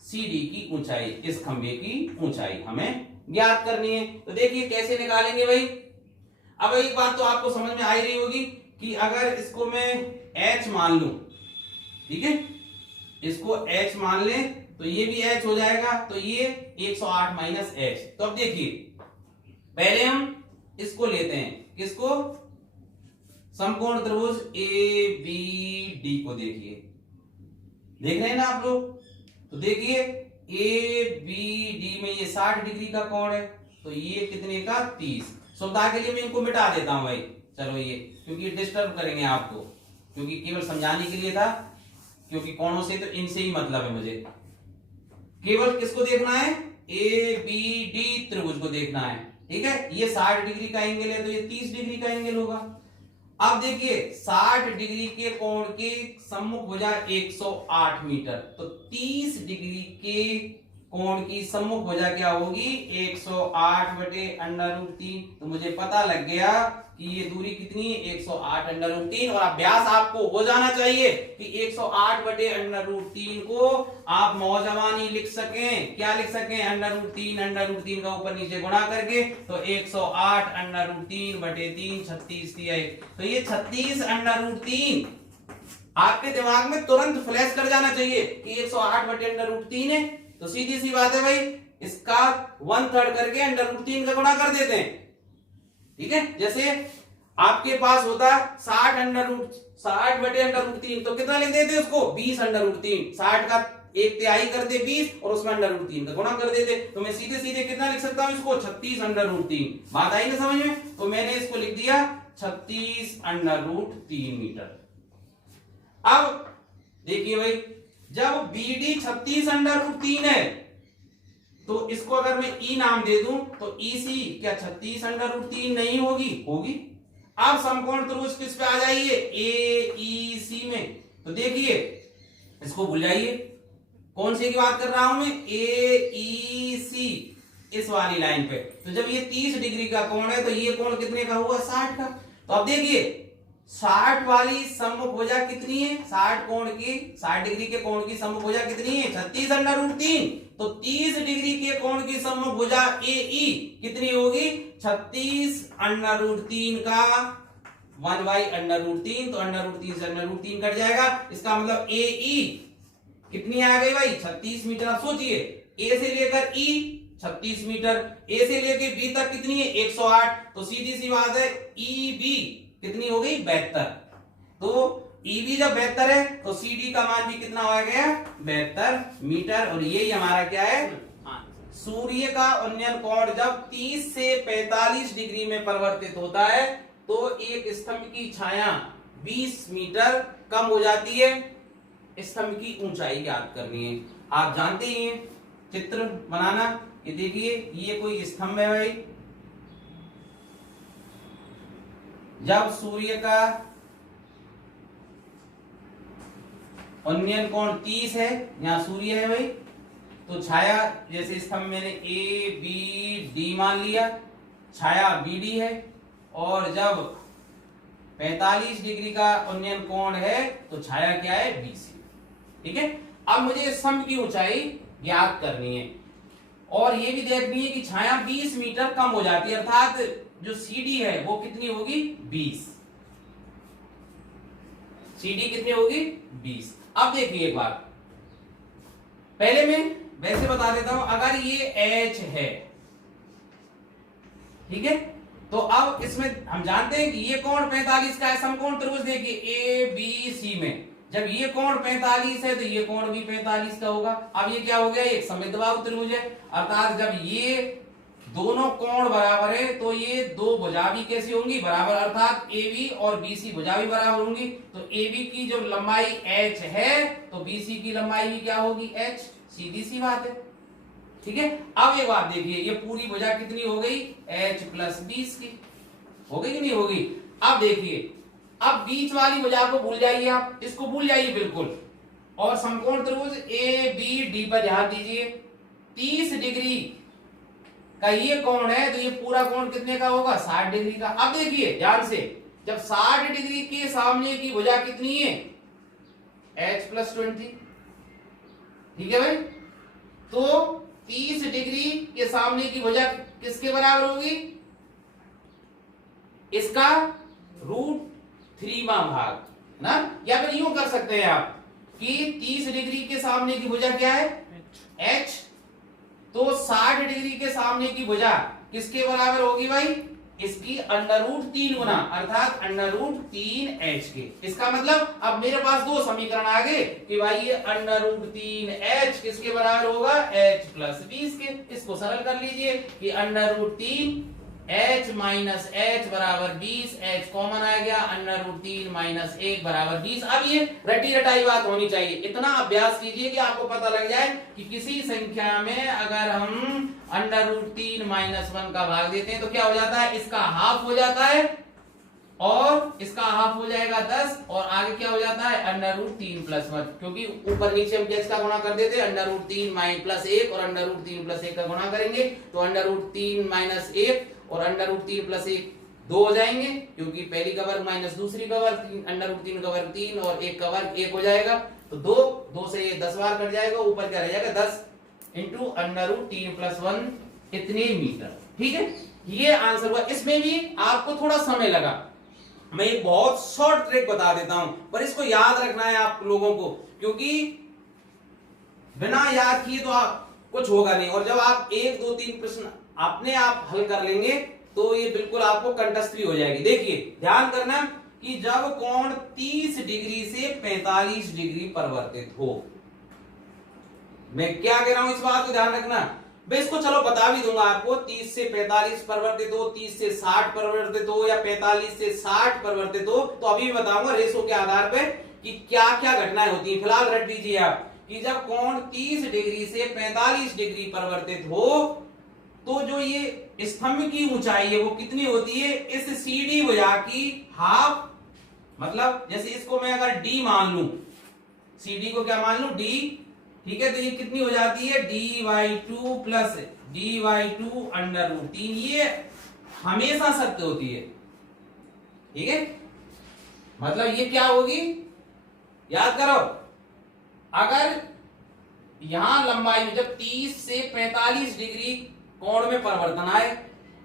CD की ऊंचाई, इस खंभे की ऊंचाई हमें ज्ञात करनी है। तो देखिए कैसे निकालेंगे भाई। अब एक बात तो आपको समझ में आ ही रही होगी कि अगर इसको मैं H मान लूं, ठीक है, इसको H मान लें तो ये भी H हो जाएगा, तो ये 108 माइनस H। तो अब देखिए पहले हम इसको लेते हैं, किसको, समकोण त्रिभुज ABD को देखिए, देख रहे हैं ना आप लोग। तो देखिए ABD में ये 60 डिग्री का कोण है, तो ये कितने का 30। सुविधा के लिए मैं इनको मिटा देता हूं भाई, चलो ये, क्योंकि डिस्टर्ब करेंगे आपको, क्योंकि केवल समझाने के लिए था, क्योंकि कोणों से तो इनसे ही मतलब है मुझे। केवल किसको देखना है, ABD त्रिभुज को देखना है, ठीक है। ये 60 डिग्री का एंगल है तो ये 30 डिग्री का एंगल होगा। अब देखिए 60 डिग्री के कोण की सम्मुख भुजा 108 मीटर, तो 30 डिग्री के कोण की सम्मुख भुजा क्या होगी 108/√3। तो मुझे पता लग गया कि ये दूरी कितनी है 108/√3, और अभ्यास आपको हो जाना चाहिए कि 108/√3 को आप मौजवानी लिख सकें। क्या लिख सकें, √3 का ऊपर नीचे गुणा करके, तो 108/√3/3 36 दिया है। तो ये 36/√3 आपके दिमाग में तुरंत फ्लैश कर जाना चाहिए कि 108/√3 है। तो सीधी सी बात है भाई, इसका 1/3 करके √3 का गुणा कर देते हैं, ठीक है। जैसे आपके पास होता 60/√3 तो कितना लिख देते हैं उसको 20/√3, 60 का एक तिहाई कर दे 20 और उसमें √3 का गुणा कर देते, तो मैं सीधे सीधे कितना लिख सकता हूं इसको 36 √3। बात आई ना समझ में? तो मैंने इसको लिख दिया 36 √3 मीटर। अब देखिए भाई, जब BD 36 √3 है तो इसको अगर मैं E नाम दे दूं तो EC क्या 36 √3 नहीं होगी? होगी। अब समकोण त्रिभुज किस पे आ जाइए? AEC में। तो देखिए इसको भूल जाइए, कौन से की बात कर रहा हूं मैं? AEC, इस वाली लाइन पे। तो जब ये 30 डिग्री का कोण है तो ये कोण कितने का हुआ? 60 का। तो अब देखिए 60 वाली समभुजा कितनी है? 60 डिग्री के कोण की समभुजा कितनी है? 36 √3। तो 30 डिग्री के कोण की समभुजा AE कितनी होगी? 36 √3 का 1/√3। तो √3 से √3 कट जाएगा। इसका मतलब AE कितनी आ गई भाई? 36 मीटर। आप सोचिए A से लेकर E 36 मीटर, A से लेकर B तक कितनी है? 108। तो सीधी सी बात है EB कितनी हो गई? 72। तो EB जब 72 है तो CD का मान भी कितना हो गया? 72 मीटर। और यही हमारा क्या है? सूर्य का उन्नयन कोण जब 30 से 45 डिग्री में परिवर्तित होता है तो एक स्तंभ की छाया 20 मीटर कम हो जाती है। स्तंभ की ऊंचाई ज्ञात करनी है। आप जानते ही हैं चित्र बनाना। ये देखिए ये कोई स्तंभ है भाई, जब सूर्य का उन्नयन कोण 30 है, यहां सूर्य है भाई, तो छाया जैसे स्तंभ मैंने ABD मान लिया, छाया BD है, और जब 45 डिग्री का उन्नयन कोण है तो छाया क्या है? BC। ठीक है। अब मुझे स्तंभ की ऊंचाई ज्ञात करनी है और ये भी देखनी है कि छाया 20 मीटर कम हो जाती है, अर्थात जो CD है वो कितनी होगी? 20। CD कितनी होगी? 20। अब देखिए एक बात, पहले मैं वैसे बता देता हूं। अगर ये H है, ठीक है, तो अब इसमें हम जानते हैं कि ये कोण 45 का है। समकोण त्रिभुज देखिए ABC में जब ये कोण 45 है तो ये कोण भी 45 का होगा। अब ये क्या हो गया? एक समद्विबाहु त्रिभुज है, अर्थात जब ये दोनों कोण बराबर है तो ये दो भुजा भी कैसी होंगी? बराबर, अर्थात AB और BC भुजा भी बराबर होंगी। तो AB की जो लंबाई H है तो BC की लंबाई भी क्या होगी? H। सीधी सी बात है। ठीक है। अब ये बात देखिए, ये पूरी भुजा कितनी हो गई? H + 20 की हो गई कि नहीं होगी? अब देखिए, अब बीच वाली भुजा को भूल जाइए, आप इसको भूल जाइए बिल्कुल, और समकोण त्रिभुज ABD पर ध्यान दीजिए। 30 डिग्री का ये कोण है तो ये पूरा कोण कितने का होगा? 60 डिग्री का। अब देखिए ध्यान से, जब 60 डिग्री के सामने की भुजा कितनी है? H + 20। ठीक है भाई। तो 30 डिग्री के सामने की भुजा किसके बराबर होगी? इसका √3वां भाग ना, या फिर यूं कर सकते हैं आप कि 30 डिग्री के सामने की भुजा क्या है? H। तो 60 डिग्री के सामने की भुजा किसके बराबर होगी भाई? इसकी √3 गुना, अर्थात √3H के। इसका मतलब अब मेरे पास दो समीकरण आ गए कि भाई ये √3H किसके बराबर होगा? H + 20 के। इसको सरल कर लीजिए कि √3H - H बराबर 20, H कॉमन आ गया, √3 - 1 बराबर 20। अब ये रटी रटाई बात होनी चाहिए। इतना अभ्यास कीजिए कि आपको पता लग जाए कि किसी संख्या में अगर हम √3 - 1 का भाग देते हैं तो क्या हो जाता है? इसका हाफ हो जाता है और इसका हाफ हो जाएगा 10, और आगे क्या हो जाता है? √3 + 1, क्योंकि ऊपर नीचे हम किसका गुणा कर देते हैं? √3 - 1 और √3 + 1 का गुणा करेंगे तो √3 - 1 और √3 + 1 2 हो जाएंगे, क्योंकि पहली का वर्ग माइनस दूसरी का वर्ग, √3 का वर्ग 3 और 1 का वर्ग 1 हो जाएगा। तो 2 से ये 10 बार कट जाएगा, ऊपर क्या रह जाएगा? 10 × √3 + 1 इतने मीटर। ठीक है, ये आंसर हुआ। इसमें भी आपको थोड़ा समय लगा, मैं एक बहुत शॉर्ट ट्रिक बता देता हूं, पर इसको याद रखना है आप लोगों को, क्योंकि बिना याद किए तो आप कुछ होगा नहीं। और जब आप 1 2 3 प्रश्न अपने आप हल कर लेंगे तो ये बिल्कुल आपको कंठस्थ भी हो जाएगी। देखिए ध्यान करना कि जब कोण 30 डिग्री से 45 डिग्री परिवर्तित हो, मैं क्या कह रहा हूं इस बात को ध्यान रखना। मैं इसको चलो बता भी दूंगा आपको, 30 से 45 परिवर्तित हो, 30 से 60 परिवर्तित हो, या 45 से 60 परिवर्तित हो, तो अभी बताऊंगा रेशो के आधार पे कि क्या क्या घटनाएं होती है। फिलहाल रट लीजिए आप कि जब कोण 30 डिग्री से 45 डिग्री परिवर्तित हो तो जो ये स्तंभ की ऊंचाई है वो कितनी होती है, इस CD भुजा की हाफ, मतलब जैसे इसको मैं अगर D मान लूं, CD को क्या मान लूं D, ठीक है, तो ये कितनी हो जाती है dy2 plus dy2 under root 3। ये हमेशा सत्य होती है, ठीक है, मतलब ये क्या होगी, याद करो, अगर यहां लंबाई में जब 30 से 45 डिग्री कोण में परिवर्तन आए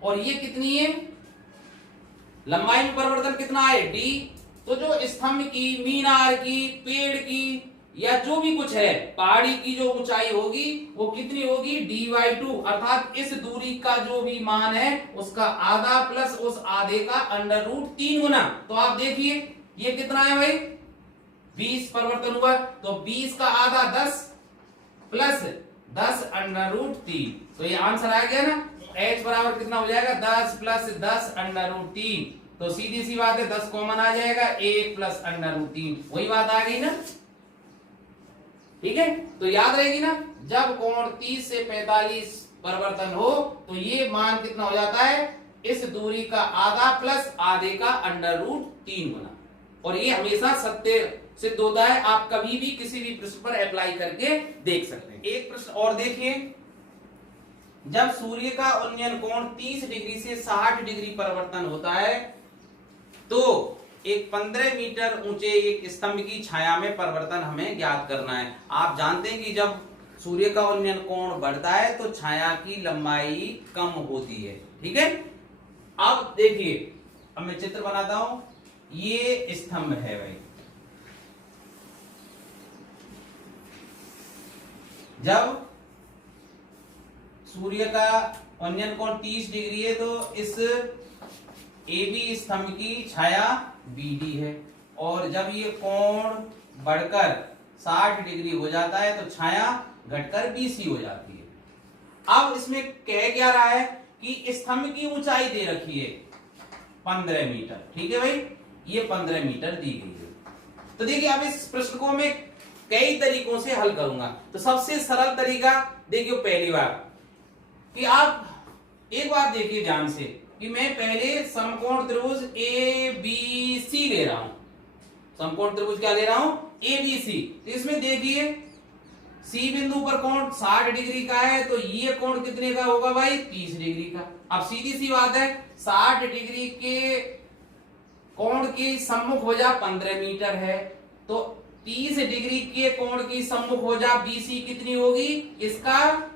और ये कितनी है, लंबाई में परिवर्तन कितना है d, तो जो स्तंभ की, मीनार की, पेड़ की या जो भी कुछ है, पहाड़ी की जो ऊंचाई होगी वो कितनी होगी dy2, अर्थात इस दूरी का जो भी मान है उसका आधा प्लस उस आधे का अंडर रूट 3 गुना। तो आप देखिए ये कितना है भाई, 20 परिवर्तन हुआ, तो 20 का आधा 10 प्लस 10 अंडर रूट 3, तो ये आंसर आ गया ना। h बराबर कितना हो जाएगा 10 प्लस 10 अंडर रूट 3, तो सीधी सी बात है 10 कॉमन आ जाएगा, 1 प्लस अंडर रूट 3, वही बात आ गई ना, ठीक है। तो याद रहेगी ना, जब कोण 30 से 45 परिवर्तन हो तो ये मान कितना हो जाता है, इस दूरी का आधा प्लस आधे का अंडर रूट 3 गुना, और ये हमेशा सत्य सिद्ध होता है। आप कभी भी किसी भी प्रश्न पर अप्लाई करके देख सकते हैं। एक प्रश्न और देखिए, जब सूर्य का उन्नयन कोण 30 डिग्री से 60 डिग्री परिवर्तन होता है तो एक 15 मीटर ऊंचे एक स्तंभ की छाया में परिवर्तन हमें ज्ञात करना है। आप जानते हैं कि जब सूर्य का उन्नयन कोण बढ़ता है तो छाया की लंबाई कम होती है, ठीक है। अब देखिए, अब मैं चित्र बनाता हूं, ये स्तंभ है भाई, जब सूर्य का उन्नयन कोण 30 डिग्री है तो इस AB स्तंभ की छाया BD है, और जब ये कोण बढ़कर 60 डिग्री हो जाता है तो छाया घटकर BC हो जाती है। अब इसमें कह क्या रहा है कि स्तंभ की ऊंचाई दे रखी है 15 मीटर, ठीक है भाई, ये 15 मीटर दी गई है। तो देखिए अब इस प्रश्न को मैं कई तरीकों से हल करूंगा। तो सबसे सरल तरीका देखिए, पहली बार कि आप एक बात देखिए ध्यान से कि मैं पहले समकोण त्रिभुज ABC ले रहा हूं, समकोण त्रिभुज क्या ले रहा हूं ABC। तो इसमें देखिए C बिंदु पर कोण 60 डिग्री का है, तो ये कोण कितने का होगा भाई 30 डिग्री का। अब सीधी सी बात है, 60 डिग्री के कोण की सम्मुख भुजा 15 मीटर है, तो 30 डिग्री के कोण की सम्मुख भुजा BC कितनी होगी, इसका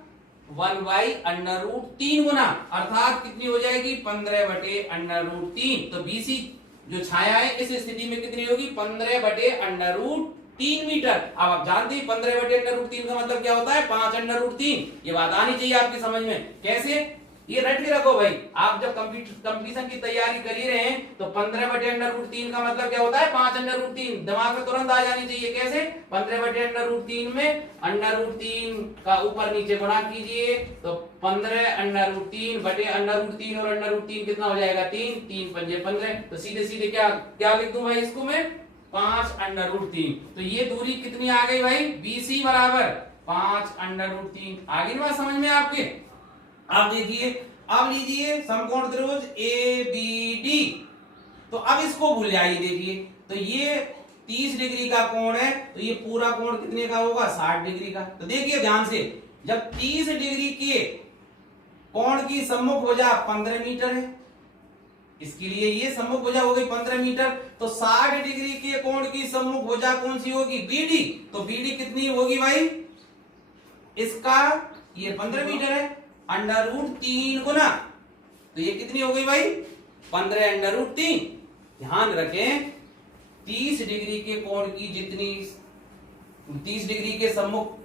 1/√3 गुना, अर्थात कितनी हो जाएगी 15/√3। तो BC जो छाया है इस स्थिति में कितनी होगी 15/√3 मीटर। अब आप जानते हैं 15/√3 का मतलब क्या होता है 5/√3। ये बात आनी चाहिए आपकी समझ में। कैसे, ये रट के रखो भाई, आप जब कंपटीशन की तैयारी कर ही रहे हैं तो 15/√3 का मतलब क्या होता है 5/√3, दिमाग में तुरंत आ जानी चाहिए। कैसे, 15/√3 में √3 का ऊपर नीचे गुणा कीजिए, तो 15/√3 और √3 कितना हो जाएगा 3, 3 पंजे 15। तो सीधे सीधे क्या क्या लिख दूं भाई इसको मैं 5/√3। तो ये दूरी कितनी आ गई भाई BC बराबर 5/√3। आगे बात समझ में आपके। आप देखिए, अब लीजिए समकोण त्रिभुज ABD, तो अब इसको भूल जाइए। देखिए, तो ये 30 डिग्री का कोण है, तो ये पूरा कोण कितने का होगा 60 डिग्री का। तो देखिए ध्यान से, जब 30 डिग्री के कोण की सम्मुख भुजा 15 मीटर है, इसके लिए ये सम्मुख भुजा हो गई 15 मीटर, तो 60 डिग्री के कोण की सम्मुख भुजा कौन सी होगी BD। तो BD कितनी होगी भाई, इसका ये 15 मीटर है, √3 गुना, तो ये कितनी हो गई भाई 15/√3। ध्यान रखें 30 डिग्री के कोण की जितनी 30 डिग्री के सम्मुख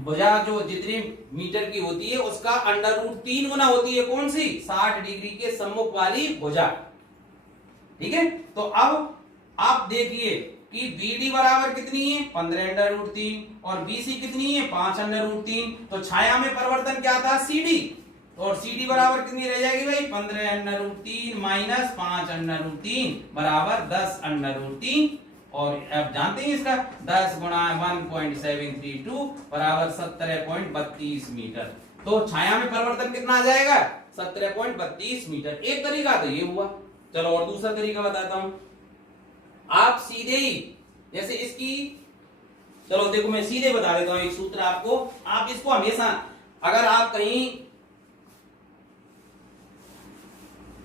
भुजा जो जितनी मीटर की होती है उसका √3 गुना होती है कौन सी 60 डिग्री के सम्मुख वाली भुजा, ठीक है। तो अब आप देखिए कि BD बराबर कितनी है 15 अंडर रूट 3 और BC कितनी है 5 अंडर रूट 3। तो छाया में परिवर्तन क्या था CD, और CD बराबर कितनी रह जाएगी भाई 15 under root 3 minus 5 under root 3 बराबर 10 अंडर रूट 3। और अब जानते हैं इसका 10 गुणा 1.732 बराबर 17.32 मीटर। तो छाया में परिवर्तन कितना आ जाएगा 17.32 मीटर। एक तरीका तो ये हुआ। चलो और दूसरा तरीका बताता हूं। आप सीधे ही जैसे इसकी, चलो देखो मैं सीधे बता देता हूं एक सूत्र आपको। आप इसको हमेशा अगर आप कहीं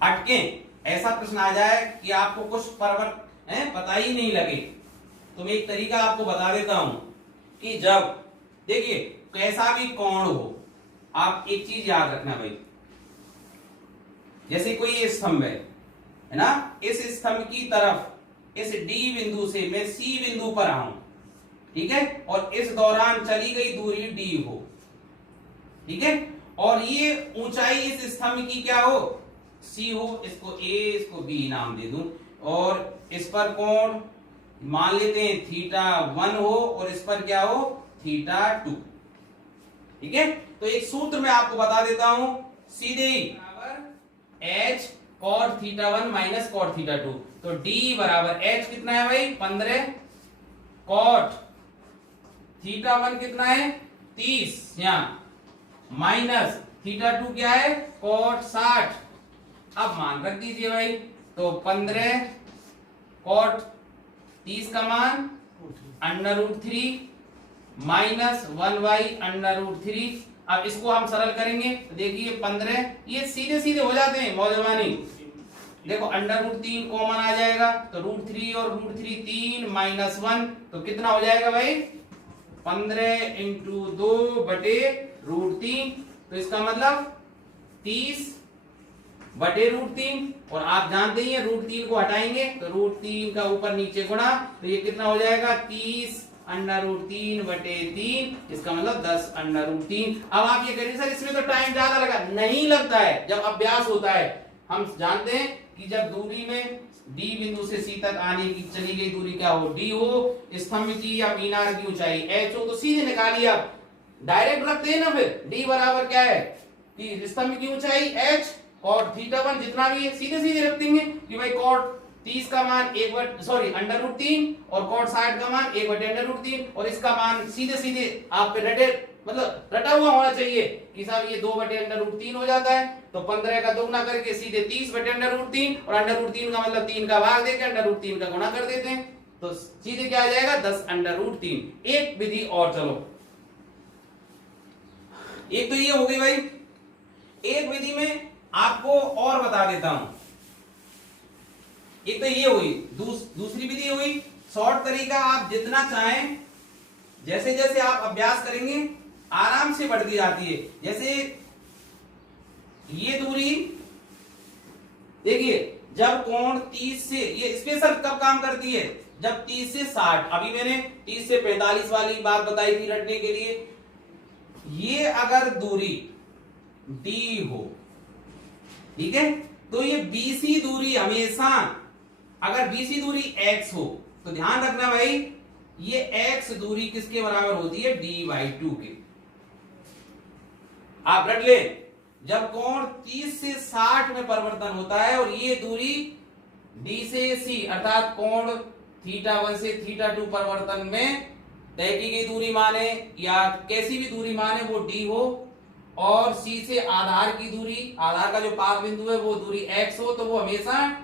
अटके, ऐसा प्रश्न आ जाए कि आपको कुछ परिवर्तन पता ही नहीं लगे, तो मैं एक तरीका आपको बता देता हूं कि जब देखिए कैसा भी कोण हो, आप एक चीज याद रखना भाई, जैसे कोई ये स्तंभ है ना, इस स्तंभ की तरफ इस D बिंदु से मैं C बिंदु पर आऊं, ठीक है, और इस दौरान चली गई दूरी D हो, ठीक है, और ये ऊंचाई इस स्तंभ की क्या हो C हो, इसको A इसको B नाम दे दूं, और इस पर कोण मान लेते हैं θ1 हो और इस पर क्या हो θ2, ठीक है। तो एक सूत्र मैं आपको बता देता हूं सीधे ही, H cot θ1 माइनस cot θ2। तो D बराबर H कितना है भाई 15, cot θ1 कितना है 30 यहां, माइनस θ2 क्या है cot 60। अब मान रख दीजिए भाई, तो 15 cot 30 का मान अंडर रूट 3 माइनस 1/√3। अब इसको हम सरल करेंगे तो देखिए 15, ये सीधे सीधे हो जाते हैं मौजवानी। देखो अंडर रूट 3 कॉमन आ जाएगा, तो रूट 3 और रूट 3 3 माइनस 1, तो कितना हो जाएगा भाई 15 इंटू 2/√3। तो इसका मतलब 30 बटे रूट 3, और आप जानते ही हैं रूट 3 को हटाएंगे तो रूट 3 का ऊपर नीचे गुणा, तो ये कितना हो जाएगा 30 √3 बटे 3, इसका मतलब 10 √3। अब आप ये करिए सर इसमें तो टाइम ज्यादा लगा, नहीं लगता है जब अभ्यास होता है। हम जानते हैं कि जब दूरी में D बिंदु से C तक आने की चली गई दूरी क्या हो D हो, स्तंभ की या मीनार की ऊंचाई H हो, तो सीधे निकालिए आप, डायरेक्ट रखते हैं ना, फिर D बराबर क्या है कि स्तंभ की ऊंचाई H cot θ1 जितना भी है सीधे सीधे रख देंगे कि भाई cot 30 का मान √3 और cot 60 का मान 1/√3, और इसका मान सीधे सीधे आप पे रटे, मतलब रटा हुआ होना चाहिए कि साहब ये 2/√3 हो जाता है। तो 15 का दोगुना करके सीधे 30/√3, और √3 का मतलब 3 का भाग देके √3 का गुणा कर देते हैं, तो सीधे क्या आ जाएगा 10√3। एक विधि और, चलो एक तो ये हो गई भाई, एक विधि में आपको और बता देता हूं। एक तो ये हुई, दूसरी विधि हुई शॉर्ट तरीका। आप जितना चाहें, जैसे जैसे आप अभ्यास करेंगे आराम से बढ़ती जाती है। जैसे ये दूरी देखिए, जब कोण 30 से, ये स्पेशल कब काम करती है जब 30 से 60, अभी मैंने 30 से 45 वाली बात बताई थी रटने के लिए। ये अगर दूरी D हो, ठीक है, तो ये BC दूरी हमेशा, अगर BC दूरी x हो तो ध्यान रखना भाई, ये x दूरी किसके बराबर होती है D/2 के। आप रट ले, जब कोण 30 से 60 में परिवर्तन होता है और ये दूरी D से C अर्थात कोण θ1 से θ2 परिवर्तन में तय की गई दूरी माने या कैसी भी दूरी माने वो D हो, और C से आधार की दूरी, आधार का जो पाद बिंदु है वो दूरी x हो, तो वो हमेशा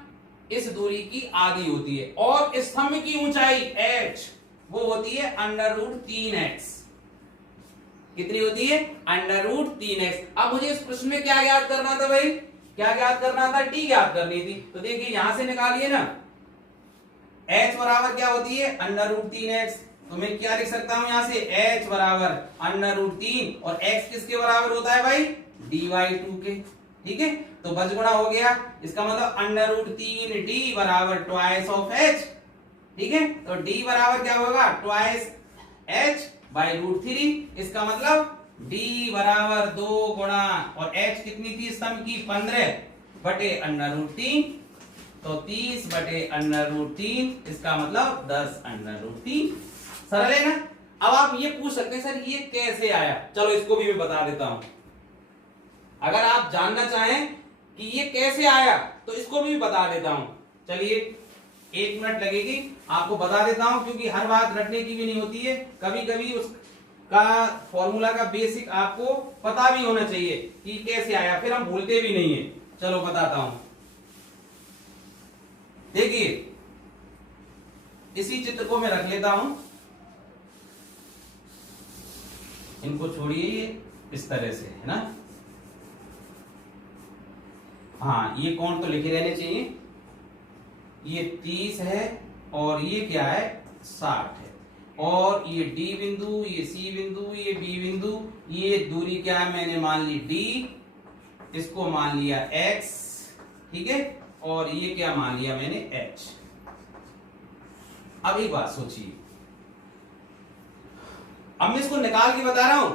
इस दूरी की आधी होती है। और स्तंभ की ऊंचाई h वो होती है √3x। कितनी होती है √3x। अब मुझे इस प्रश्न में क्या ज्ञात करना था भाई, क्या ज्ञात करना था D ज्ञात करनी थी। तो देखिए यहां से निकालिए ना, h बराबर क्या होती है √3x। तो मैं क्या लिख सकता हूं यहां से h बराबर √3, और x किसके बराबर होता है भाई D/2 के, ठीक है। तो बजगुणा हो गया, इसका मतलब √3D बराबर ट्वाइस ऑफ h, ठीक है। तो D बराबर क्या होगा ट्वाइस h/√3। इसका मतलब D बराबर 2 गुणा, और h कितनी थी स्तंभ की 15 बटे √3, तो 30 बटे √3, इसका मतलब 10 √3। सरल है ना। अब आप ये पूछ सकते हैं सर ये कैसे आया, चलो इसको भी मैं बता देता हूं। अगर आप जानना चाहें कि ये कैसे आया तो इसको भी बता देता हूं। चलिए 1 मिनट लगेगी, आपको बता देता हूं, क्योंकि हर बात रटने की भी नहीं होती है, कभी कभी उसका फॉर्मूला का बेसिक आपको पता भी होना चाहिए कि कैसे आया, फिर हम भूलते भी नहीं है। चलो बताता हूं। देखिए इसी चित्र को मैं रख लेता हूं, इनको छोड़िए, ये इस तरह से है ना। हाँ ये कोण तो लिखे रहने चाहिए, ये 30 है और ये क्या है 60 है, और ये D बिंदु, ये C बिंदु, ये B बिंदु, ये दूरी क्या है मैंने मान ली D, इसको मान लिया X, ठीक है, और ये क्या मान लिया मैंने H। अब एक बात सोचिए, अब मैं इसको निकाल के बता रहा हूं,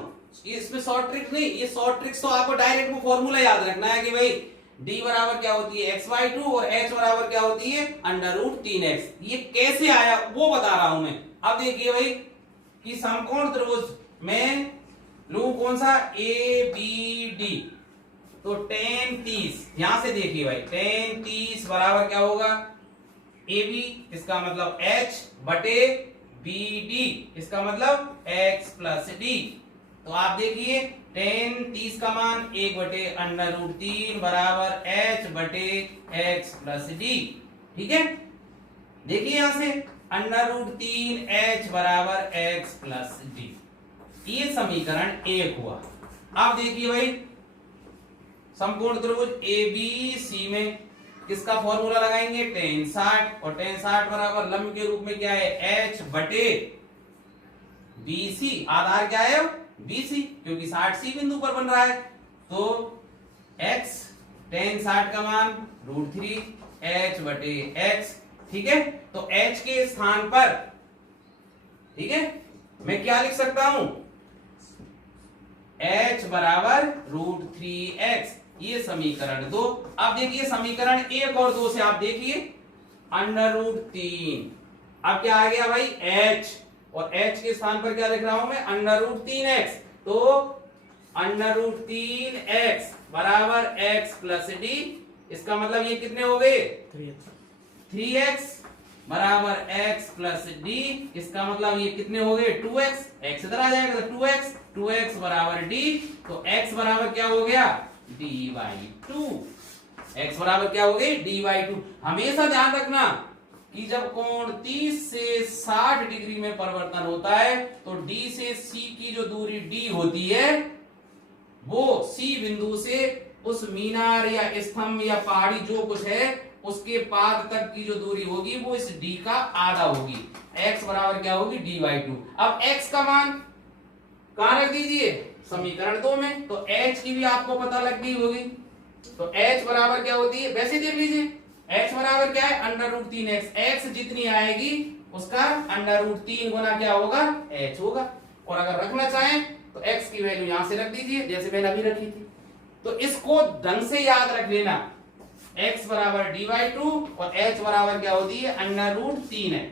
इसमें शॉर्ट ट्रिक नहीं, ये शॉर्ट ट्रिक्स तो आपको डायरेक्ट वो फॉर्मूला याद रखना है कि भाई D बराबर क्या होती है x/2 और H बराबर क्या होती है √3x। ये कैसे आया वो बता रहा हूं मैं। अब देखिए भाई कि समकोण त्रिभुज में लू कौन सा ABD, तो tan 30, यहां से देखिए भाई tan 30 बराबर क्या होगा AB, इसका मतलब H बटे BD, इसका मतलब x प्लस D। तो आप देखिए tan 30 का मान 1 बटे √3 बराबर H बटे x प्लस D, ठीक है। देखिए यहां से √3H बराबर x प्लस D, ये समीकरण 1 हुआ। अब देखिए भाई समकोण त्रिभुज ABC में किसका फॉर्मूला लगाएंगे tan 60, और tan 60 बराबर लंब के रूप में क्या है H बटे BC, आधार क्या है BC, क्योंकि 60 C बिंदु पर बन रहा है, तो x tan 60 का मान √3 H बटे x, ठीक है। तो H के स्थान पर, ठीक है, मैं क्या लिख सकता हूं H बराबर √3x, ये समीकरण 2। अब देखिए समीकरण 1 और 2 से आप देखिए √3, अब क्या आ गया भाई H, और H के स्थान पर क्या लिख रहा हूं मैं √3x, तो √3x बराबर x प्लस D, इसका मतलब ये कितने हो गए 3x बराबर x प्लस D, इसका मतलब ये कितने हो गए 2x, x इधर आ जाएगा तो 2x बराबर D, तो x बराबर क्या हो गया D/2, x बराबर क्या हो गई D/2। हमेशा ध्यान रखना कि जब कोण 30 से 60 डिग्री में परिवर्तन होता है तो D से C की जो दूरी D होती है वो C बिंदु से उस मीनार या स्तंभ या पहाड़ी जो कुछ है उसके पाद तक की जो दूरी होगी वो इस D का आधा होगी, x बराबर क्या होगी D/2। अब x का मान कहां रख दीजिए समीकरण 2 में, तो h की भी आपको पता लग गई होगी, तो h बराबर क्या होती है वैसे देख लीजिए h बराबर क्या है √3x, x जितनी आएगी उसका √3 गुना क्या होगा h होगा, और अगर रखना चाहें तो x की वैल्यू यहां से रख दीजिए जैसे मैंने अभी रखी थी। तो इसको ढंग से याद रख लेना, x बराबर D/2 और h बराबर क्या होती है √3x।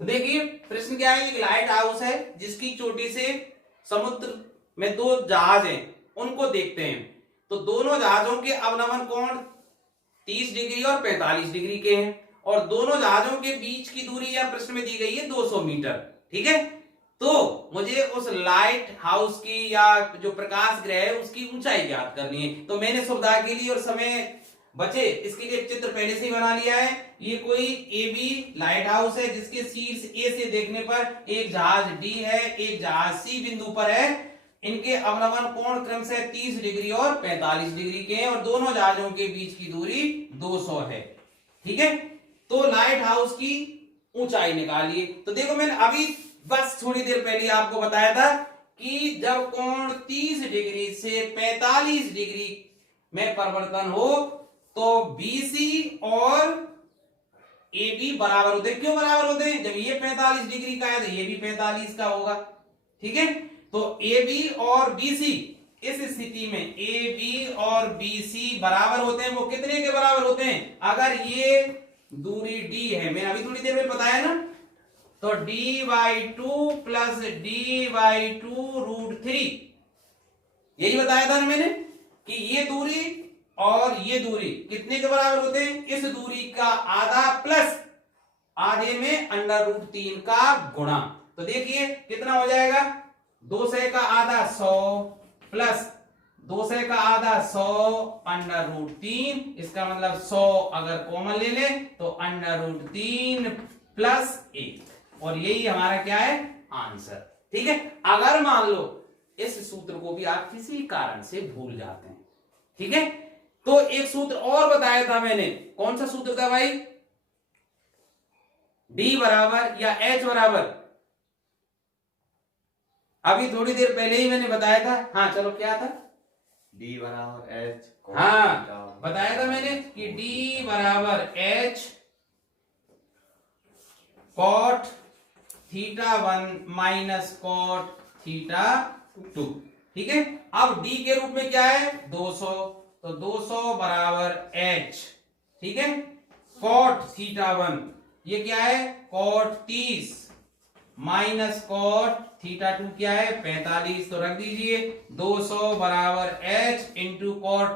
तो देखिए प्रश्न क्या है, एक लाइट हाउस है जिसकी चोटी से समुद्र में 2 जहाज हैं, उनको देखते हैं। तो दोनों जहाजों के अवनमन कोण 30 डिग्री और 45 डिग्री के हैं, और दोनों जहाजों के बीच की दूरी या प्रश्न में दी गई है 200 मीटर, ठीक है। तो मुझे उस लाइट हाउस की या जो प्रकाश गृह है उसकी ऊंचाई ज्ञात करनी है। तो मैंने सुविधा के लिए और समय बचे इसके लिए एक चित्र पहले से ही बना लिया है। ये कोई AB लाइट हाउस है जिसके शीर्ष A से देखने पर एक जहाज D है, एक जहाज C बिंदु पर है। इनके अवनमन कोण क्रमशः 30 डिग्री और 45 डिग्री के हैं, और दोनों जहाजों के बीच की दूरी 200 है, ठीक है। तो लाइट हाउस की ऊंचाई निकालिए। तो देखो मैंने अभी बस थोड़ी देर पहले आपको बताया था कि जब कोण 30 डिग्री से 45 डिग्री में परिवर्तन हो तो BC और AB बराबर होते हैं। क्यों बराबर होते हैं? जब ये 45 डिग्री का है तो ये भी 45 का होगा, ठीक है। तो AB और BC इस स्थिति में ए बी और बी सी बराबर होते हैं, वो कितने के बराबर होते हैं? अगर ये दूरी डी है, मैंने अभी थोड़ी देर में बताया ना, तो dy2 प्लस dy2√3, यही बताया था ना मैंने कि ये दूरी और ये दूरी कितने के बराबर होते हैं? इस दूरी का आधा प्लस आधे में √3 का गुणा। तो देखिए कितना हो जाएगा, 200 का आधा 100 प्लस 200 का आधा 100 √3, इसका मतलब 100 अगर कॉमन ले ले तो √3 प्लस 1, और यही हमारा क्या है? आंसर। ठीक है, अगर मान लो इस सूत्र को भी आप किसी कारण से भूल जाते हैं, ठीक है, तो एक सूत्र और बताया था मैंने, कौन सा सूत्र था भाई? D बराबर या H बराबर, अभी थोड़ी देर पहले ही मैंने बताया था। हाँ चलो, क्या था? D बराबर H। हाँ बताया था मैंने कि D बराबर H cot θ1 माइनस cot θ2। ठीक है, अब D के रूप में क्या है? 200, तो 200 बराबर H। ठीक है, cot θ1 ये क्या है? cot 30 माइनस cot θ2 क्या है? 45। तो रख दीजिए 200 बराबर H इंटू cot,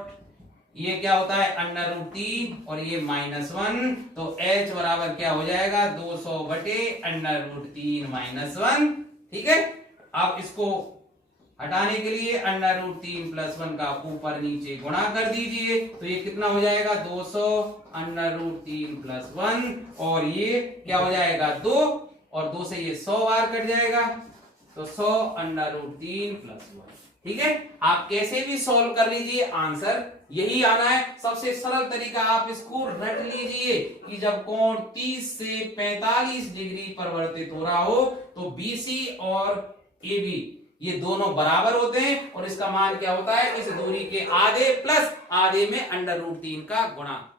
ये क्या होता है? √3 और ये -1, तो H बराबर क्या हो जाएगा? 200 बटे √3 -1। ठीक है, अब इसको हटाने के लिए √3 प्लस 1 का ऊपर नीचे गुणा कर दीजिए, तो ये कितना हो जाएगा? 200 √3 प्लस 1, और ये क्या हो जाएगा? 2, और 2 से ये 100 बार कट जाएगा, तो 100 √3 प्लस 1। ठीक है, आप कैसे भी सॉल्व कर लीजिए, आंसर यही आना है। सबसे सरल तरीका आप इसको रट लीजिए कि जब कोण 30 से 45 डिग्री परिवर्तित हो रहा हो तो BC और AB ये दोनों बराबर होते हैं, और इसका मान क्या होता है? इस दूरी के आधे प्लस आधे में √3 का गुणा।